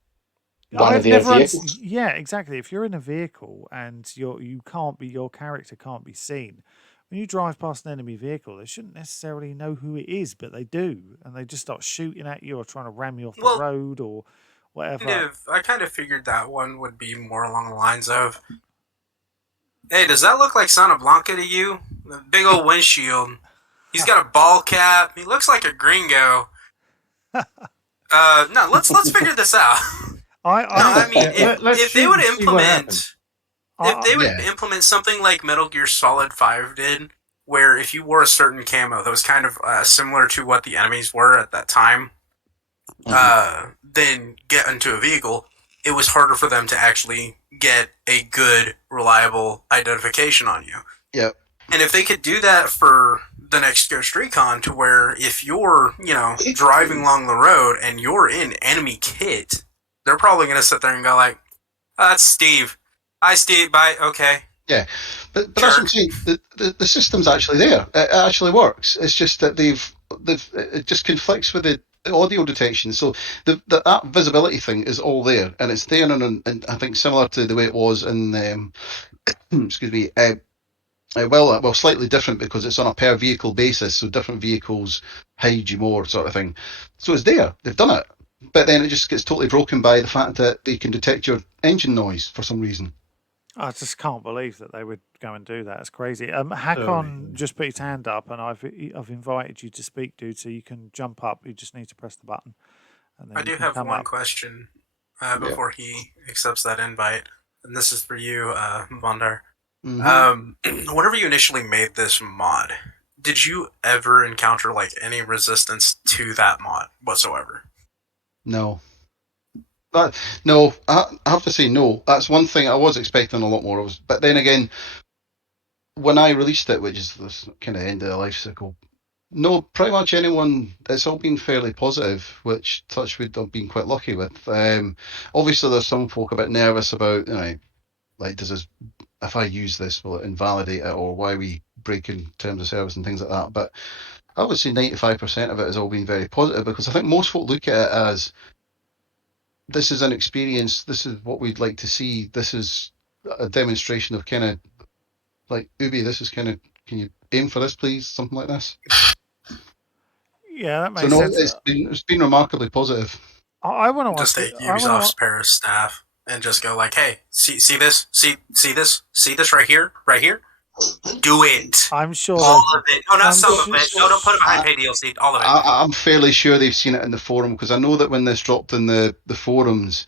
one of I've their never vehicles. yeah, exactly. If you're in a vehicle and you can't be your character can't be seen, when you drive past an enemy vehicle, they shouldn't necessarily know who it is, but they do, and they just start shooting at you or trying to ram you off the Well, road or whatever. I kind of figured that one would be more along the lines of, hey, does that look like Santa Blanca to you? The big old windshield. He's got a ball cap. He looks like a gringo. No, let's figure this out. No, I I mean, Yeah, let's if they shoot would and see what happens. if I they would Yeah, implement something like Metal Gear Solid 5 did, where if you wore a certain camo that was kind of similar to what the enemies were at that time, Mhm. then get into a vehicle, it was harder for them to actually get a good, reliable identification on you. yeah, And if they could do that for the next Ghost Recon, to where if you're, driving along the road and you're in enemy kit, they're probably going to sit there and go like, oh, that's Steve. Hi, Steve. Bye. Okay. yeah. But that's what I'm Jerk. saying. The system's actually there. It actually works. It's just that they've it just conflicts with the audio detection. So that visibility thing is all there, and it's there, and I think similar to the way it was in excuse me. Well, slightly different because it's on a per vehicle basis, so different vehicles hide you more, sort of thing. So it's there. They've done it, but then it just gets totally broken by the fact that they can detect your engine noise for some reason. I just can't believe that they would go and do that. It's crazy. So, Hakon just put his hand up, and I've invited you to speak, dude. So you can jump up. You just need to press the button, and then I you do can have come one up. question Yeah. before he accepts that invite, and this is for you, Vahndaar. Mm-hmm. Whenever you initially made this mod, did you ever encounter like any resistance to that mod whatsoever? No. No, I have to say no. That's one thing I was expecting a lot more of. But then again, when I released it, which is this kind of end of the life cycle, no, pretty much anyone, it's all been fairly positive, which Touchwood I've been quite lucky with. Obviously, there's some folk a bit nervous about, like, does this, if I use this, will it invalidate it, or why we break in terms of service and things like that. But I would say 95% of it has all been very positive, because I think most folk look at it as, this is an experience, this is what we'd like to see, this is a demonstration of kind of, like, Ubi, this is kind of, can you aim for this, please? Something like this. Yeah, that So makes no, sense. it's been remarkably positive. I want to Just ask. take Ubisoft's Paris staff and just go like, "Hey, see this, see this right here, Do it. I'm sure. All of it. No, not I'm some of sure- it. No, don't put it behind paid DLC. All of it. I'm fairly sure they've seen it in the forum, because I know that when this dropped in the forums,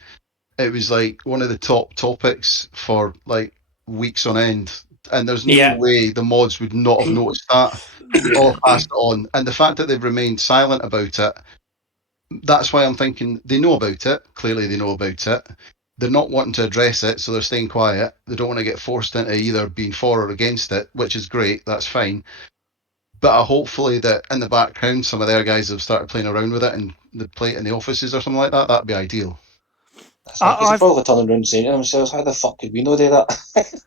it was like one of the top topics for like weeks on end, and there's no Yeah. way the mods would not have noticed that or passed it on. And the fact that they've remained silent about it, that's why I'm thinking they know about it. Clearly, they know about it. They're not wanting to address it, so they're staying quiet. They don't want to get forced into either being for or against it, which is great. That's fine. But hopefully that in the background, some of their guys have started playing around with it and they play it in the offices or something like that. That'd be ideal. That's right, because they're probably turning around and saying to themselves, how the fuck could we not do that?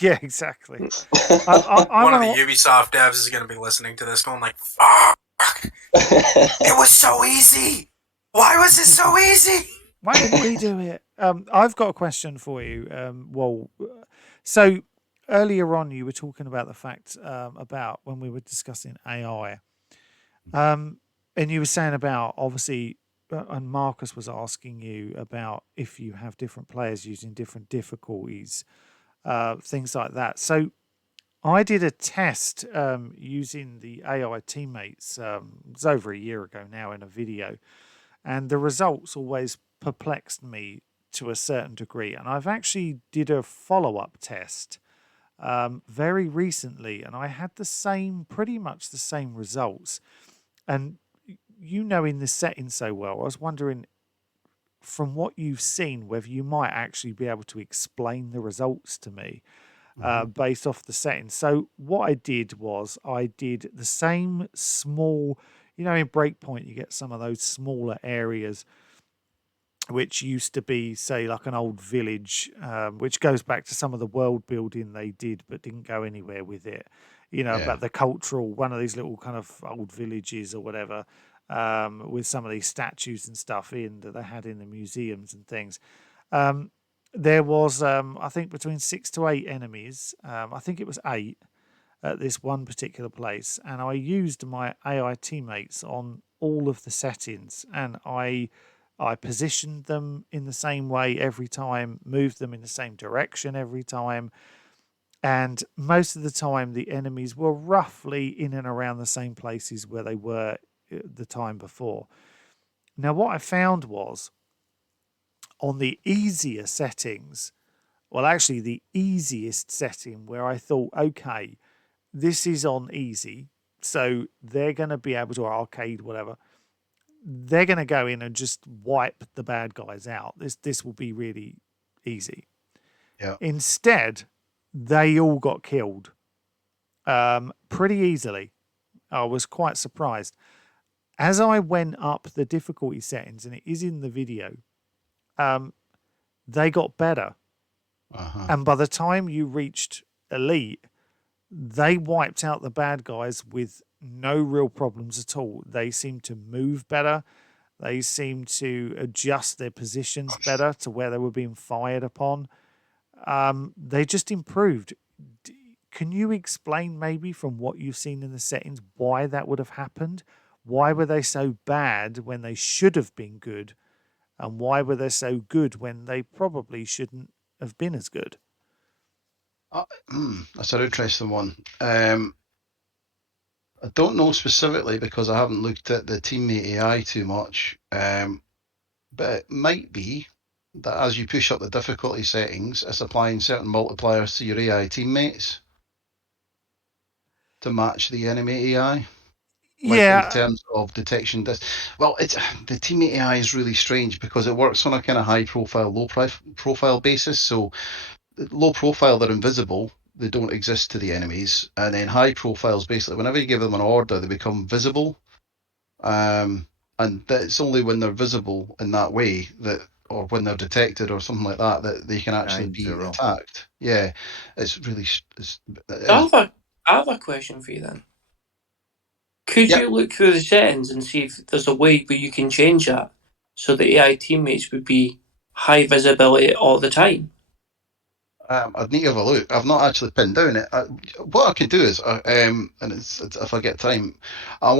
Yeah, exactly. One of the Ubisoft devs is going to be listening to this going like, fuck, it was so easy. Why was it so easy? Why didn't we do it? I've got a question for you. So earlier on, you were talking about the fact about when we were discussing AI, and you were saying about obviously, and Marcus was asking you about if you have different players using different difficulties, things like that. So I did a test using the AI teammates. It was over a year ago now in a video, and the results always perplexed me to a certain degree. And I've actually did a follow-up test very recently, and I had pretty much the same results. And you know, in the setting so well, I was wondering, from what you've seen, whether you might actually be able to explain the results to me based off the settings. So what I did was I did the same small, in Breakpoint, you get some of those smaller areas which used to be, say, like an old village, which goes back to some of the world building they did but didn't go anywhere with it. About the cultural, one of these little kind of old villages or whatever, with some of these statues and stuff in that they had in the museums and things. There was, I think, between 6 to 8 enemies. I think it was 8 at this one particular place. And I used my AI teammates on all of the settings, and I positioned them in the same way every time, moved them in the same direction every time. And most of the time, the enemies were roughly in and around the same places where they were the time before. Now, what I found was on the easier settings, well, actually, the easiest setting where I thought, okay, this is on easy, so they're going to be able to, or arcade, whatever, they're going to go in and just wipe the bad guys out. This will be really easy. Yeah. Instead, they all got killed pretty easily. I was quite surprised. As I went up the difficulty settings, and it is in the video, they got better. And by the time you reached Elite, they wiped out the bad guys with no real problems at all. They seemed to move better. They seemed to adjust their positions better to where they were being fired upon. They just improved. Can you explain maybe from what you've seen in the settings why that would have happened? Why were they so bad when they should have been good? And why were they so good when they probably shouldn't have been as good? That's an interesting one. I don't know specifically because I haven't looked at the teammate AI too much, but it might be that as you push up the difficulty settings, it's applying certain multipliers to your AI teammates to match the enemy AI. Like Yeah, in terms of detection, well, it's the teammate AI is really strange because it works on a kind of high profile, low profile basis. So low profile, they're invisible, they don't exist to the enemies, and then high profiles, basically, whenever you give them an order, they become visible. And it's only when they're visible in that way that, or when they're detected or something like that, that they can actually be 9-0. attacked. Yeah, it's really. I have a question for you then. Could Yep. you look through the settings and see if there's a way where you can change that so the AI teammates would be high visibility all the time? I'd need to have a look. I've not actually pinned down it. What I could do is, and it's if I get time, I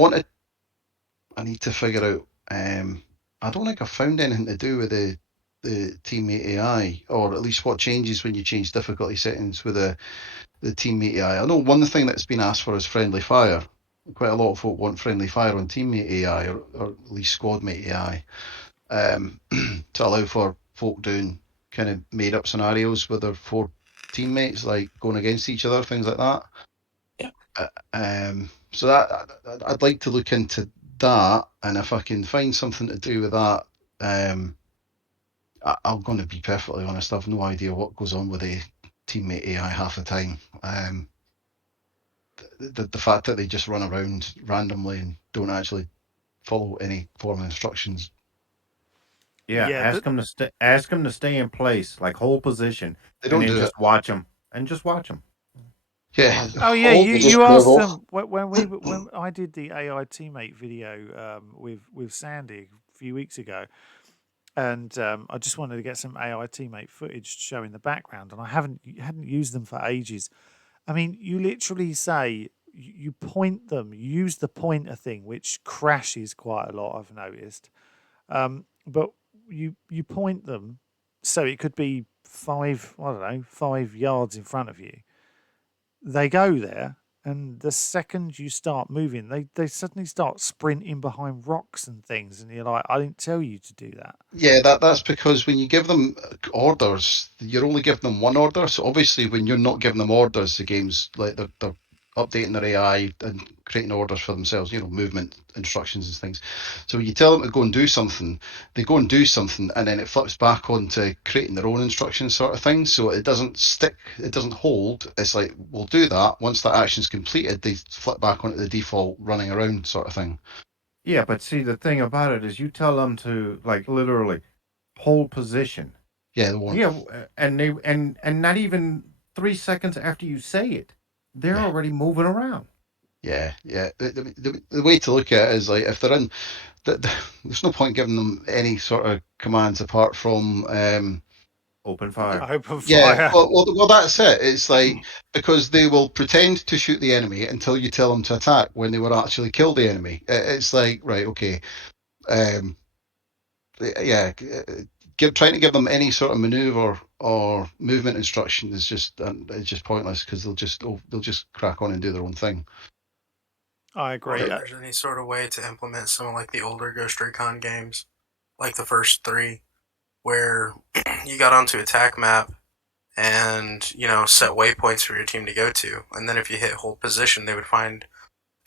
need to figure out. I don't think I've found anything to do with the teammate AI, or at least what changes when you change difficulty settings with the teammate AI. I know one thing that's been asked for is friendly fire. Quite a lot of folk want friendly fire on teammate AI, or at least squad mate AI, to allow for folk doing kind of made up scenarios with their four teammates, like going against each other, things like that. Yeah. So I'd like to look into that, and if I can find something to do with that, I'm going to be perfectly honest. I've no idea what goes on with the teammate AI half the time. The fact that they just run around randomly and don't actually follow any form of instructions. Yeah, yeah. ask them to stay in place, like hold position, They and don't then do it. just watch them, and just watch them. Yeah. Oh yeah, Hold. you They just you move asked off. them when I did the AI teammate video with Sandy a few weeks ago, and I just wanted to get some AI teammate footage showing the background, and I hadn't used them for ages. I mean, you literally say you point them, you use the pointer thing, which crashes quite a lot. I've noticed, but you point them so it could be I don't know, 5 yards in front of you. They go there, and the second you start moving, they suddenly start sprinting behind rocks and things, and you're like, I didn't tell you to do that. Yeah, that's because when you give them orders, you're only giving them one order. So obviously, when you're not giving them orders, the game's like they're updating their AI and creating orders for themselves. Movement instructions and things. So when you tell them to go and do something, they go and do something, and then it flips back onto creating their own instructions, sort of thing. So it doesn't stick, it doesn't hold. It's like we'll do that. Once that action's completed, they flip back onto the default running around sort of thing. Yeah, but see, the thing about it is, you tell them to like literally hold position. Yeah, they won't. Yeah, and not even 3 seconds after you say it, they're Yeah. already moving around. Yeah, yeah. The way to look at it is like if they're in, there's no point giving them any sort of commands apart from, Open fire. Open yeah. fire. Well, that's it. It's like because they will pretend to shoot the enemy until you tell them to attack when they will actually kill the enemy. It's like right, okay, um, yeah. Trying to give them any sort of maneuver or movement instruction is just it's just pointless because they'll just crack on and do their own thing. I Or agree. if there's any sort of way to implement some of like the older Ghost Recon games, like the first three, where you got onto attack map and set waypoints for your team to go to, and then if you hit hold position, they would find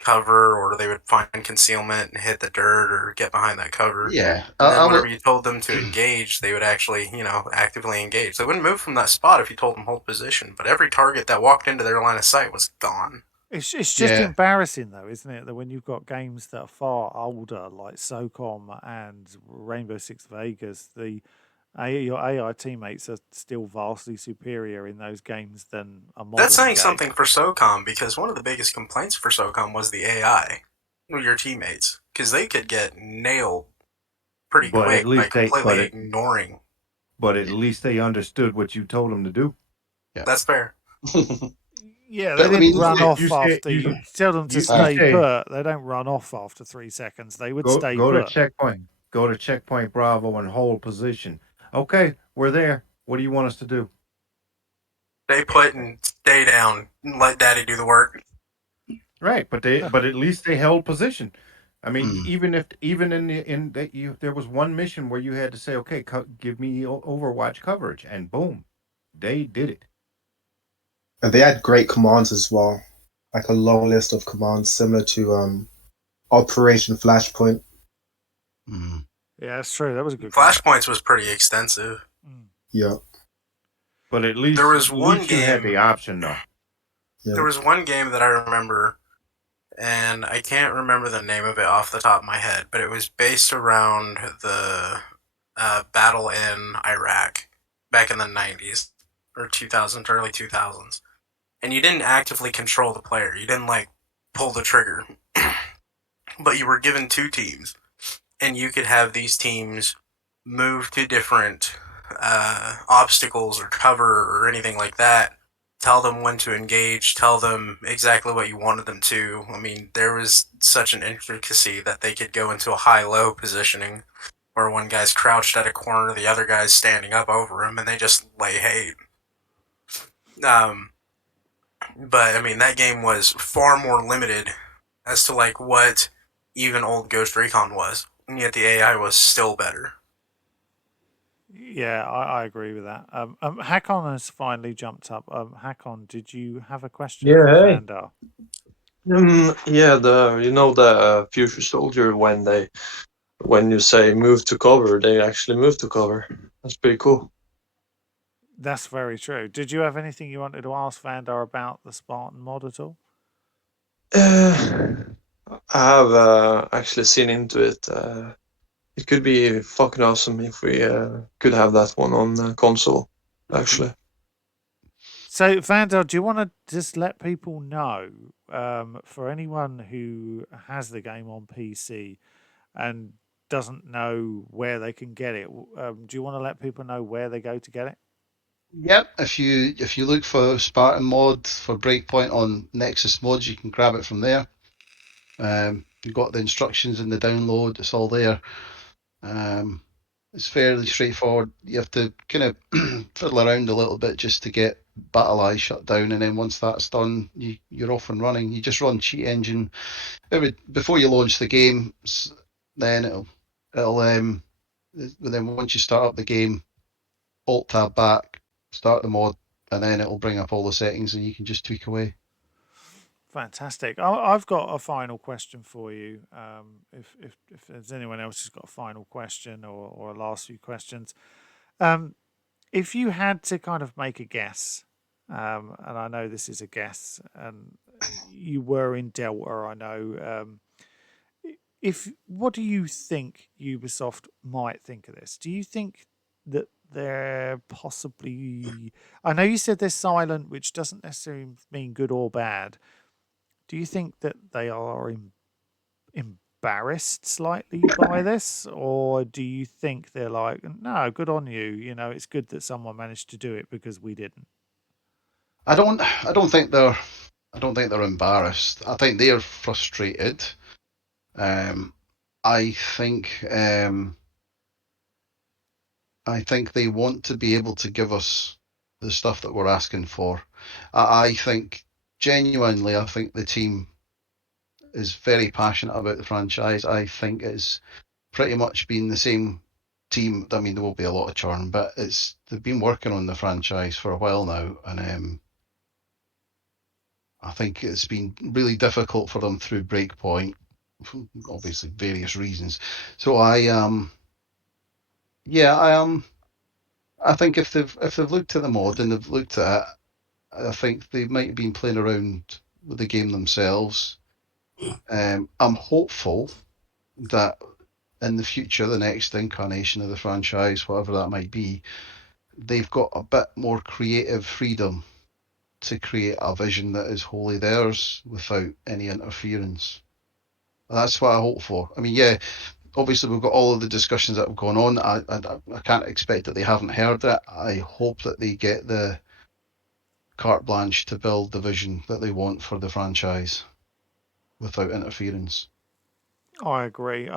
cover or they would find concealment and hit the dirt or get behind that cover. Yeah, And then I would. whenever you told them to engage, they would actually, actively engage. They wouldn't move from that spot if you told them hold position, but every target that walked into their line of sight was gone. It's just Yeah, embarrassing though, isn't it? That when you've got games that are far older, like SOCOM and Rainbow Six Vegas, your AI teammates are still vastly superior in those games than a That's modern saying game. something for SOCOM because one of the biggest complaints for SOCOM was the AI, your teammates, because they could get nailed pretty But at quick by least completely ignoring. at least they understood what you told them to do. yeah. That's fair. Yeah, they But I didn't mean, run You off say after you tell them to you stay say put. They don't run off after 3 seconds. They would stay go to put. checkpoint. Go to checkpoint Bravo and hold position. Okay, we're there. What do you want us to do? Stay put and stay down and let Daddy do the work. Right, but at least they held position. I mean, hmm. even in that there was one mission where you had to say, okay, give me Overwatch coverage, and boom, they did it. And they had great commands as well, like a long list of commands similar to Operation Flashpoint. Mm. Yeah, that's true. That was a good game. Flashpoints was pretty extensive. Yeah. But at least There was at one least you had the game- option, though. Yeah. There was one game that I remember, and I can't remember the name of it off the top of my head, but it was based around the battle in Iraq back in the 90s or 2000s, early 2000s. And you didn't actively control the player. You didn't like pull the trigger. But you were given two teams, and you could have these teams move to different obstacles or cover or anything like that. Tell them when to engage, tell them exactly what you wanted them to. I mean, there was such an intricacy that they could go into a high-low positioning where one guy's crouched at a corner, the other guy's standing up over him, and they just lay hate. But I mean, that game was far more limited as to like what even old Ghost Recon was, and yet the AI was still better. Yeah, I agree with that. Hakon has finally jumped up. Hakon, did you have a question Yeah, for hey. Vahndaar? Yeah, the future soldier when you say move to cover, they actually move to cover. That's pretty cool. That's very true. Did you have anything you wanted to ask Vahndaar about the Spartan mod at all? I have actually seen into it. It could be fucking awesome if we could have that one on console, actually. So, Vahndaar, do you want to just let people know, for anyone who has the game on PC and doesn't know where they can get it, do you want to let people know where they go to get it? Yep, if you look for Spartan mod for Breakpoint on Nexus Mods, you can grab it from there. You've got the instructions in the download; it's all there. It's fairly straightforward. You have to kind of fiddle around a little bit just to get Battle Eye shut down, and then once that's done, you're off and running. You just run Cheat Engine before you launch the game. Then then once you start up the game, Alt tab back, start the mod, and then it'll bring up all the settings, and you can just tweak away. Fantastic. I've got a final question for you. If there's anyone else who's got a final question or a last few questions, if you had to kind of make a guess, and I know this is a guess, and you were in Delta, I know. What do you think Ubisoft might think of this? Do you think that they're possibly? I know you said they're silent, which doesn't necessarily mean good or bad. Do you think that they are embarrassed slightly by this, or do you think they're like, no, good on you? You know, it's good that someone managed to do it because we didn't. I don't think they're embarrassed. I think they're frustrated. I think they want to be able to give us the stuff that we're asking for. I think genuinely, I think the team is very passionate about the franchise. I think it's pretty much been the same team. I mean, there will be a lot of churn, but they've been working on the franchise for a while now, and I think it's been really difficult for them through Breakpoint, for obviously various reasons. So I think if they've looked at the mod and they've looked at it, I think they might have been playing around with the game themselves. I'm hopeful that in the future, the next incarnation of the franchise, whatever that might be, they've got a bit more creative freedom to create a vision that is wholly theirs without any interference. That's what I hope for. I mean, yeah, obviously we've got all of the discussions that have gone on. I can't expect that they haven't heard it. I hope that they get the carte blanche to build the vision that they want for the franchise without interference. I agree.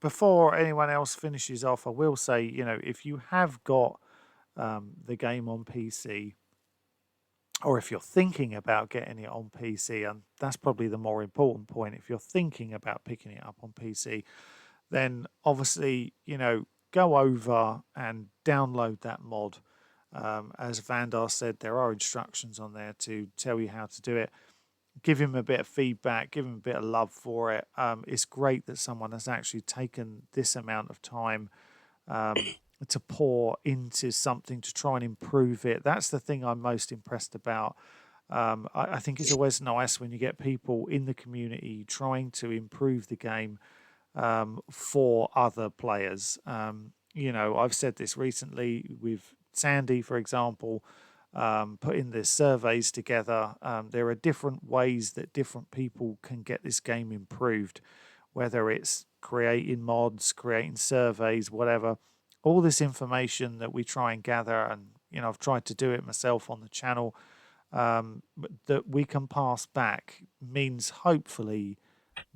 Before anyone else finishes off, I will say, if you have got the game on PC, or if you're thinking about getting it on PC, and that's probably the more important point, if you're thinking about picking it up on PC, then obviously, go over and download that mod. As Vahndaar said, there are instructions on there to tell you how to do it. give him a bit of feedback, give him a bit of love for it. It's great that someone has actually taken this amount of time to pour into something to try and improve it. That's the thing I'm most impressed about. I think it's always nice when you get people in the community trying to improve the game for other players. I've said this recently with Sandy, for example, putting the surveys together. There are different ways that different people can get this game improved, whether it's creating mods, creating surveys, whatever. All this information that we try and gather, and I've tried to do it myself on the channel, that we can pass back means hopefully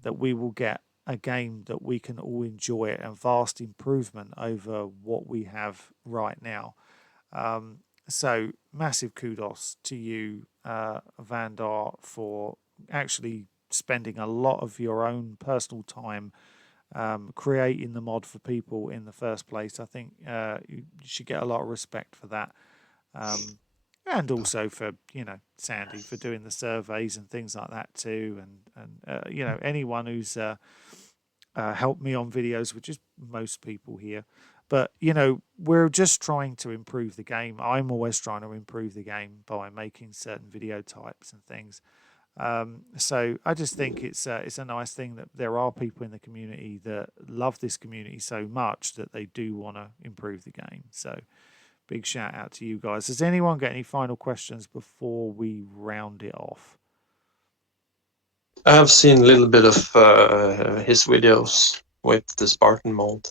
that we will get a game that we can all enjoy and vast improvement over what we have right now. So massive kudos to you, Vahndaar, for actually spending a lot of your own personal time creating the mod for people in the first place. I think you should get a lot of respect for that. And also for Sandy for doing the surveys and things like that too, and anyone who's helped me on videos, which is most people here. But we're just trying to improve the game. I'm always trying to improve the game by making certain video types and things. So I just think it's a nice thing that there are people in the community that love this community so much that they do want to improve the game. So big shout out to you guys. Does anyone got any final questions before we round it off? I have seen a little bit of his videos with the Spartan mode.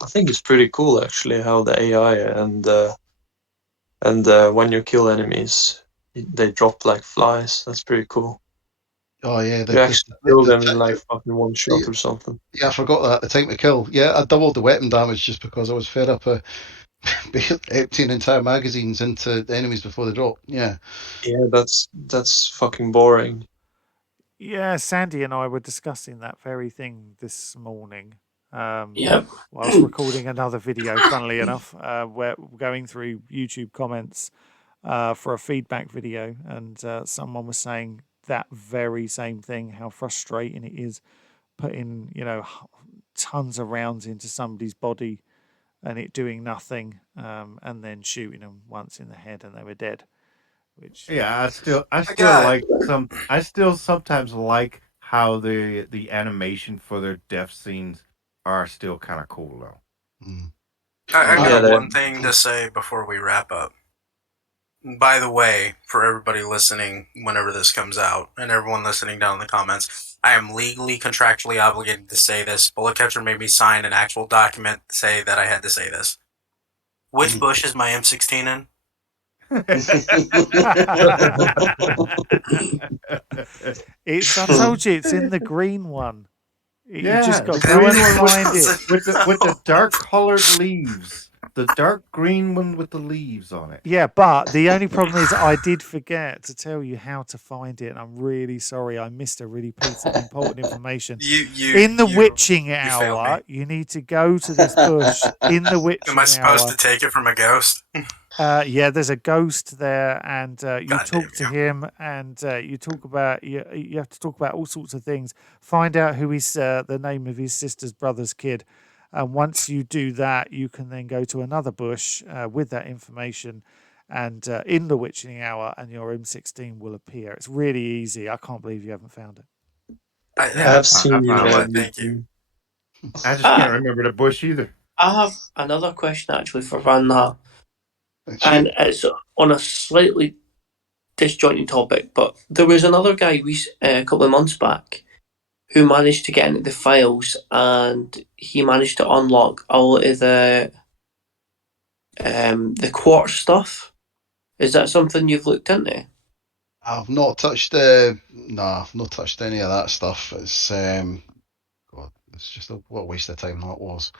I think it's pretty cool actually how the AI and when you kill enemies, they drop like flies. That's pretty cool. Oh yeah, you actually kill them in like fucking one shot or something. Yeah, I forgot that. The time to kill. Yeah, I doubled the weapon damage just because I was fed up emptying entire magazines into the enemies before they drop. Yeah. Yeah, that's fucking boring. Yeah, Sandy and I were discussing that very thing this morning. Yep. Whilst recording another video, funnily enough, we're going through YouTube comments for a feedback video, and someone was saying that very same thing, how frustrating it is putting, tons of rounds into somebody's body and it doing nothing, and then shooting them once in the head and they were dead. Which I still sometimes like how the animation for their death scenes are still kind of cool though. I got one thing to say before we wrap up. By the way, for everybody listening, whenever this comes out, and everyone listening down in the comments, I am legally, contractually obligated to say this. Bullet Catcher made me sign an actual document to say that I had to say this. Which bush is my M16 in? I told you, it's in the green one. You just got the to go green and one find it. with the dark colored leaves. The dark green one with the leaves on it. Yeah, but the only problem is I did forget to tell you how to find it, and I'm really sorry. I missed a really piece of important information. In the witching hour, you need to go to this bush in the witching hour. Am I supposed to take it from a ghost? Yeah, there's a ghost there, and you talk to him, and you talk about you have to talk about all sorts of things. Find out who is the name of his sister's brother's kid, and once you do that, you can then go to another bush with that information, and in the witching hour, and your M16 will appear. It's really easy. I can't believe you haven't found it. I have seen you. Thank you. I just can't remember the bush either. I have another question actually for Vahndaar. And it's on a slightly disjointed topic, but there was another guy a couple of months back who managed to get into the files, and he managed to unlock all of the quartz stuff. Is that something you've looked into? I've not touched I've not touched any of that stuff. It's God, it's just what a waste of time that was.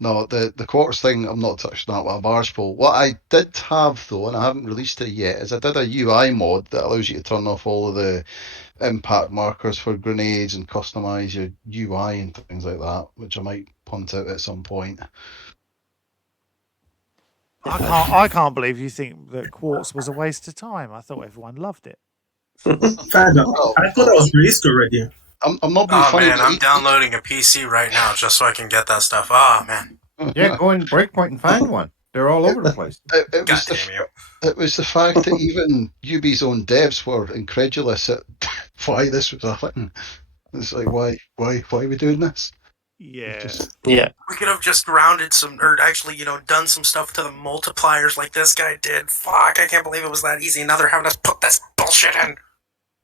No, the quartz thing, I'm not touching that with a barge pole. What I did have though, and I haven't released it yet, is I did a UI mod that allows you to turn off all of the impact markers for grenades and customize your UI and things like that, which I might punt out at some point. I can't believe you think that quartz was a waste of time. I thought everyone loved it. Vahndaar, Oh, I thought that was released already. I'm not being Oh funny. man, But I'm downloading a PC right now just so I can get that stuff. Oh man, Yeah, go in Breakpoint and find one. They're all over the place. it god was the damn you! it was the fact that even Ubi's own devs were incredulous at why this was happening. It's like why are we doing this? Yeah. Just Yeah. We could have just rounded some, or actually, done some stuff to the multipliers like this guy did. Fuck, I can't believe it was that easy. Now they're having us put this bullshit in.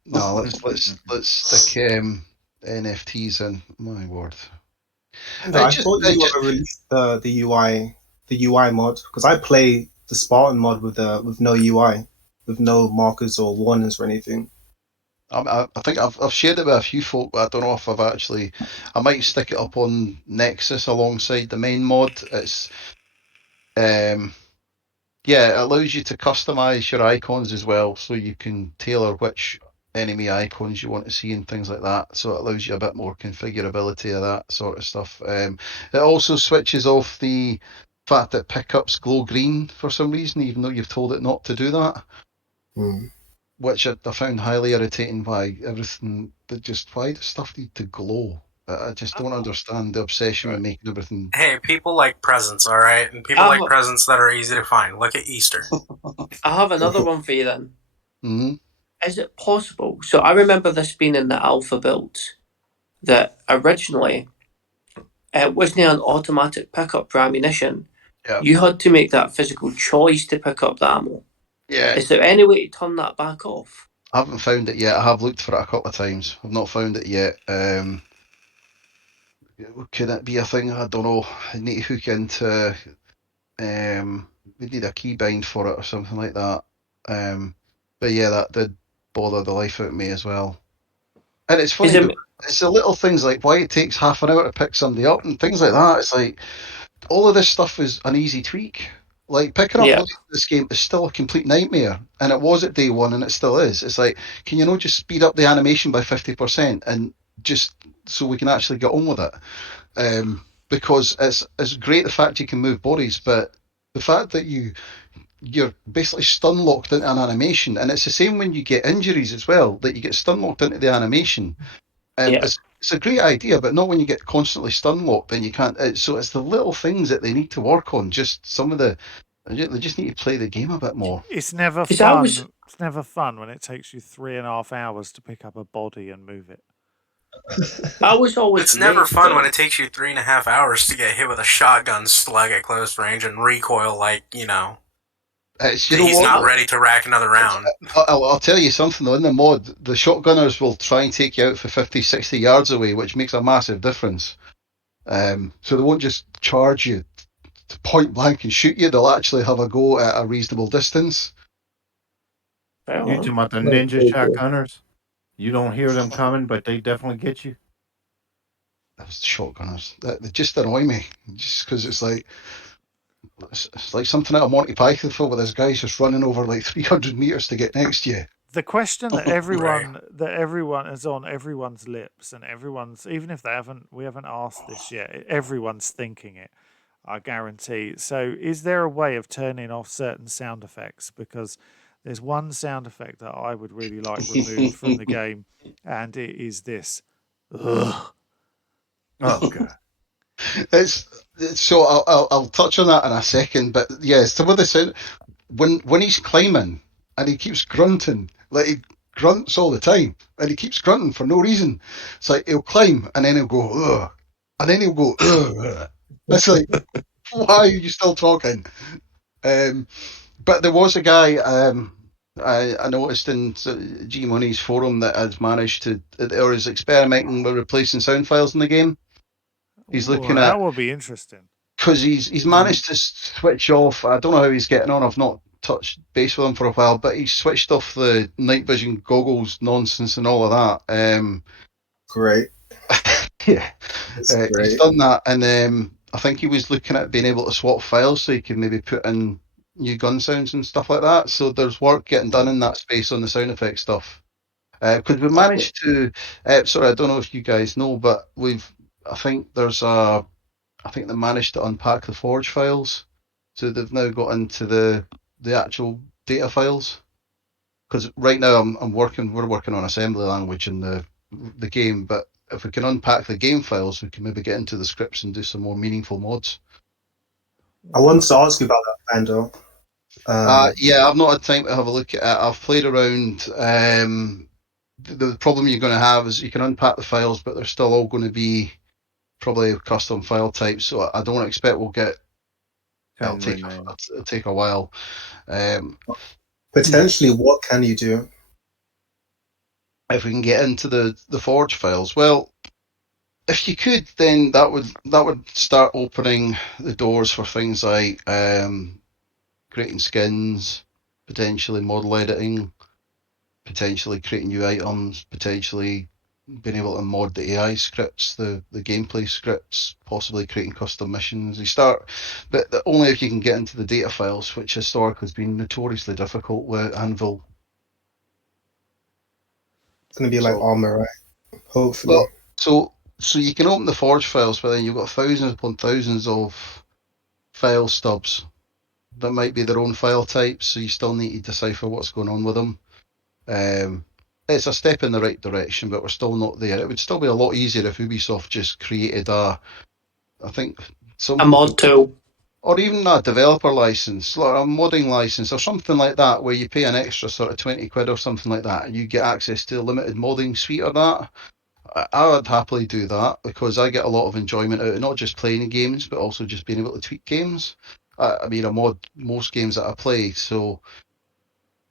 no. Let's stick NFTs in. My word. I thought I you just released the UI mod because I play the Spartan mod with no UI, with no markers or warnings or anything. I think I've shared it with a few folk, but I don't know if I've actually. I might stick it up on Nexus alongside the main mod. It's yeah, it allows you to customize your icons as well, so you can tailor which enemy icons you want to see and things like that. So it allows you a bit more configurability of that sort of stuff. It also switches off the fact that pickups glow green for some reason, even though you've told it not to do that. Which I found highly irritating. Why everything that just why does stuff need to glow? I just don't understand the obsession with making everything. Hey, people like presents, all right, and people like presents that are easy to find. Look at Easter. I have another one for you then. Mm-hmm. Is it possible? So I remember this being in the alpha builds that originally it wasn't an automatic pickup for ammunition. Yeah. You had to make that physical choice to pick up the ammo. Yeah. Is there any way to turn that back off? I haven't found it yet. I have looked for it a couple of times. I've not found it yet. Could it be a thing? I don't know. I need to hook into. We need a keybind for it or something like that. But yeah, that did bother the life out of me as well. And it's funny, it's the little things like why it takes half an hour to pick somebody up and things like that. It's like all of this stuff is an easy tweak. Like picking up this game is still a complete nightmare, and it was at day one, and it still is. It's like, can you not just speed up the animation by 50% and just so we can actually get on with it? Because it's great the fact you can move bodies, but the fact that you're basically stun locked into an animation, and it's the same when you get injuries as well, that you get stun locked into the animation. It's a great idea, but not when you get constantly stun locked and you can't. So it's the little things that they need to work on. Just some of they just need to play the game a bit more. It's never fun. It's never fun when it takes you 3.5 hours to pick up a body and move it. It's never fun when it takes you 3.5 hours to get hit with a shotgun slug at close range and recoil like, he's not ready to rack another round. I'll tell you something though, in the mod, the shotgunners will try and take you out for 50, 60 yards away, which makes a massive difference. So they won't just charge you to point blank and shoot you, they'll actually have a go at a reasonable distance. You talking about the ninja shotgunners? You don't hear them coming, but they definitely get you. That was the shotgunners. They just annoy me, just because it's like something out of Monty Python film where this guy's just running over like 300 meters to get next to you. The question that everyone is on everyone's lips, and everyone's, even if we haven't asked this yet, everyone's thinking it, I guarantee. So is there a way of turning off certain sound effects? Because there's one sound effect that I would really like removed from the game, and it is this. Ugh. Oh god. So I'll touch on that in a second, but yeah, some of the sound when he's climbing and he keeps grunting, like he grunts all the time, and he keeps grunting for no reason. It's like he'll climb and then he'll go, ugh, and then he'll go, ugh. It's like, why are you still talking? But there was a guy I noticed in G Money's forum that has managed to, or is experimenting with replacing sound files in the game. He's looking at that would be interesting because he's managed to switch off. I don't know how he's getting on. I've not touched base with him for a while, but he's switched off the night vision goggles nonsense and all of that. Great. Yeah, he's done that, and I think he was looking at being able to swap files so he could maybe put in new gun sounds and stuff like that. So there's work getting done in that space on the sound effect stuff. Because we managed to. Sorry, I don't know if you guys know, but I think they managed to unpack the Forge files, so they've now got into the actual data files. because right now we're working on assembly language in the game, but if we can unpack the game files, we can maybe get into the scripts and do some more meaningful mods. I wanted to ask you about that, Vahndaar. Yeah, I've not had time to have a look at it. I've played around. The problem you're going to have is you can unpack the files, but they're still all going to be probably custom file types. So I don't expect we'll get. It'll take a while. Potentially, what can you do? If we can get into the Forge files, well, if you could, then that would start opening the doors for things like creating skins, potentially model editing, potentially creating new items, potentially being able to mod the AI scripts, the gameplay scripts, possibly creating custom missions. You start, but only if you can get into the data files, which historically has been notoriously difficult with Anvil. It's going to be like armor, right? Hopefully. Well, so you can open the Forge files, but then you've got thousands upon thousands of file stubs that might be their own file types, so you still need to decipher what's going on with them. It's a step in the right direction, but we're still not there. It would still be a lot easier if Ubisoft just created a mod tool, or even a developer license, or a modding license, or something like that, where you pay an extra sort of 20 quid or something like that, and you get access to a limited modding suite or that. I would happily do that because I get a lot of enjoyment out of not just playing games, but also just being able to tweak games. I mean, I mod most games that I play, so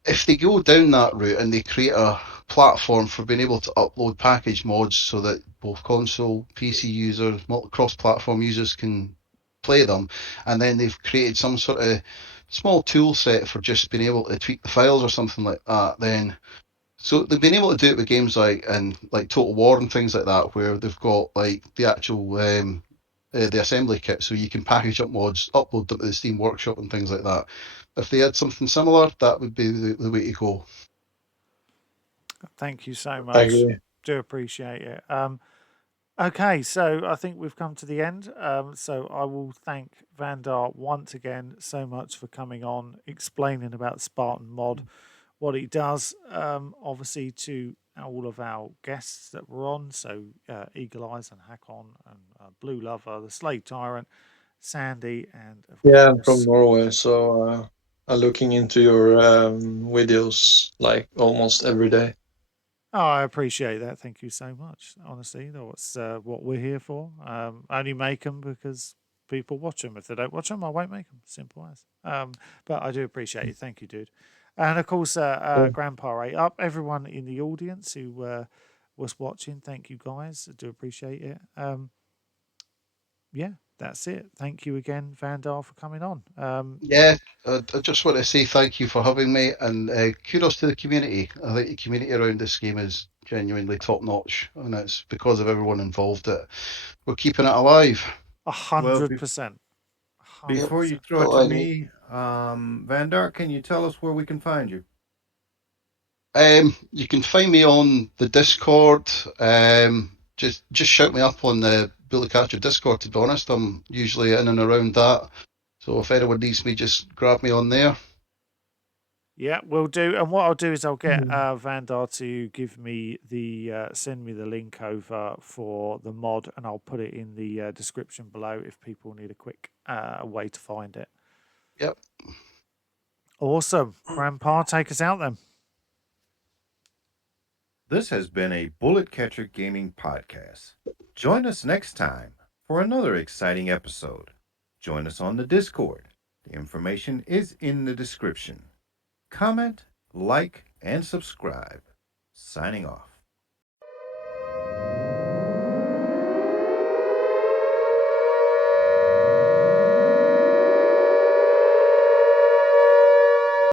if they go down that route and they create a platform for being able to upload package mods so that both console, PC users, cross-platform users can play them, and then they've created some sort of small tool set for just being able to tweak the files or something like that, then so they've been able to do it with games like Total War and things like that, where they've got like the actual the assembly kit, so you can package up mods, upload them to the Steam Workshop and things like that. If they had something similar, that would be the way to go. Thank you so I much. agree. Do appreciate it. Okay, so I think we've come to the end. So I will thank Vahndaar once again so much for coming on, explaining about Spartan Mod, what it does. Obviously, to all of our guests that were on, so Eagle Eyes and Hakon and Blue Lover, the Slave Tyrant, Sandy, and of Yeah, I'm course, from Norway, so I'm looking into your videos like almost every day. Oh, I appreciate that. Thank you so much. Honestly, that's what we're here for. I only make them because people watch them. If they don't watch them, I won't make them. Simple as. But I do appreciate you. Thank you, dude. And of course, Yeah. Grandpa 8 Up, everyone in the audience who was watching, thank you guys. I do appreciate it. Yeah, that's it. Thank you again, Vahndaar, for coming on. Yeah, I just want to say thank you for having me, and kudos to the community. I think the community around this game is genuinely top notch, and it's because of everyone involved that we're keeping it alive. 100%. Before you throw it to me, Vahndaar, can you tell us where we can find you? You can find me on the Discord. Just shout me up on the Bullet Catcher Discord. To be honest, I'm usually in and around that. So if anyone needs me, just grab me on there. Yeah, we'll do. And what I'll do is I'll get Vahndaar to give me send me the link over for the mod, and I'll put it in the description below if people need a quick way to find it. Yep. Awesome. Grandpa, take us out then. This has been a Bullet Catcher Gaming podcast. Join us next time for another exciting episode. Join us on the Discord. The information is in the description. Comment, like, and subscribe. Signing off.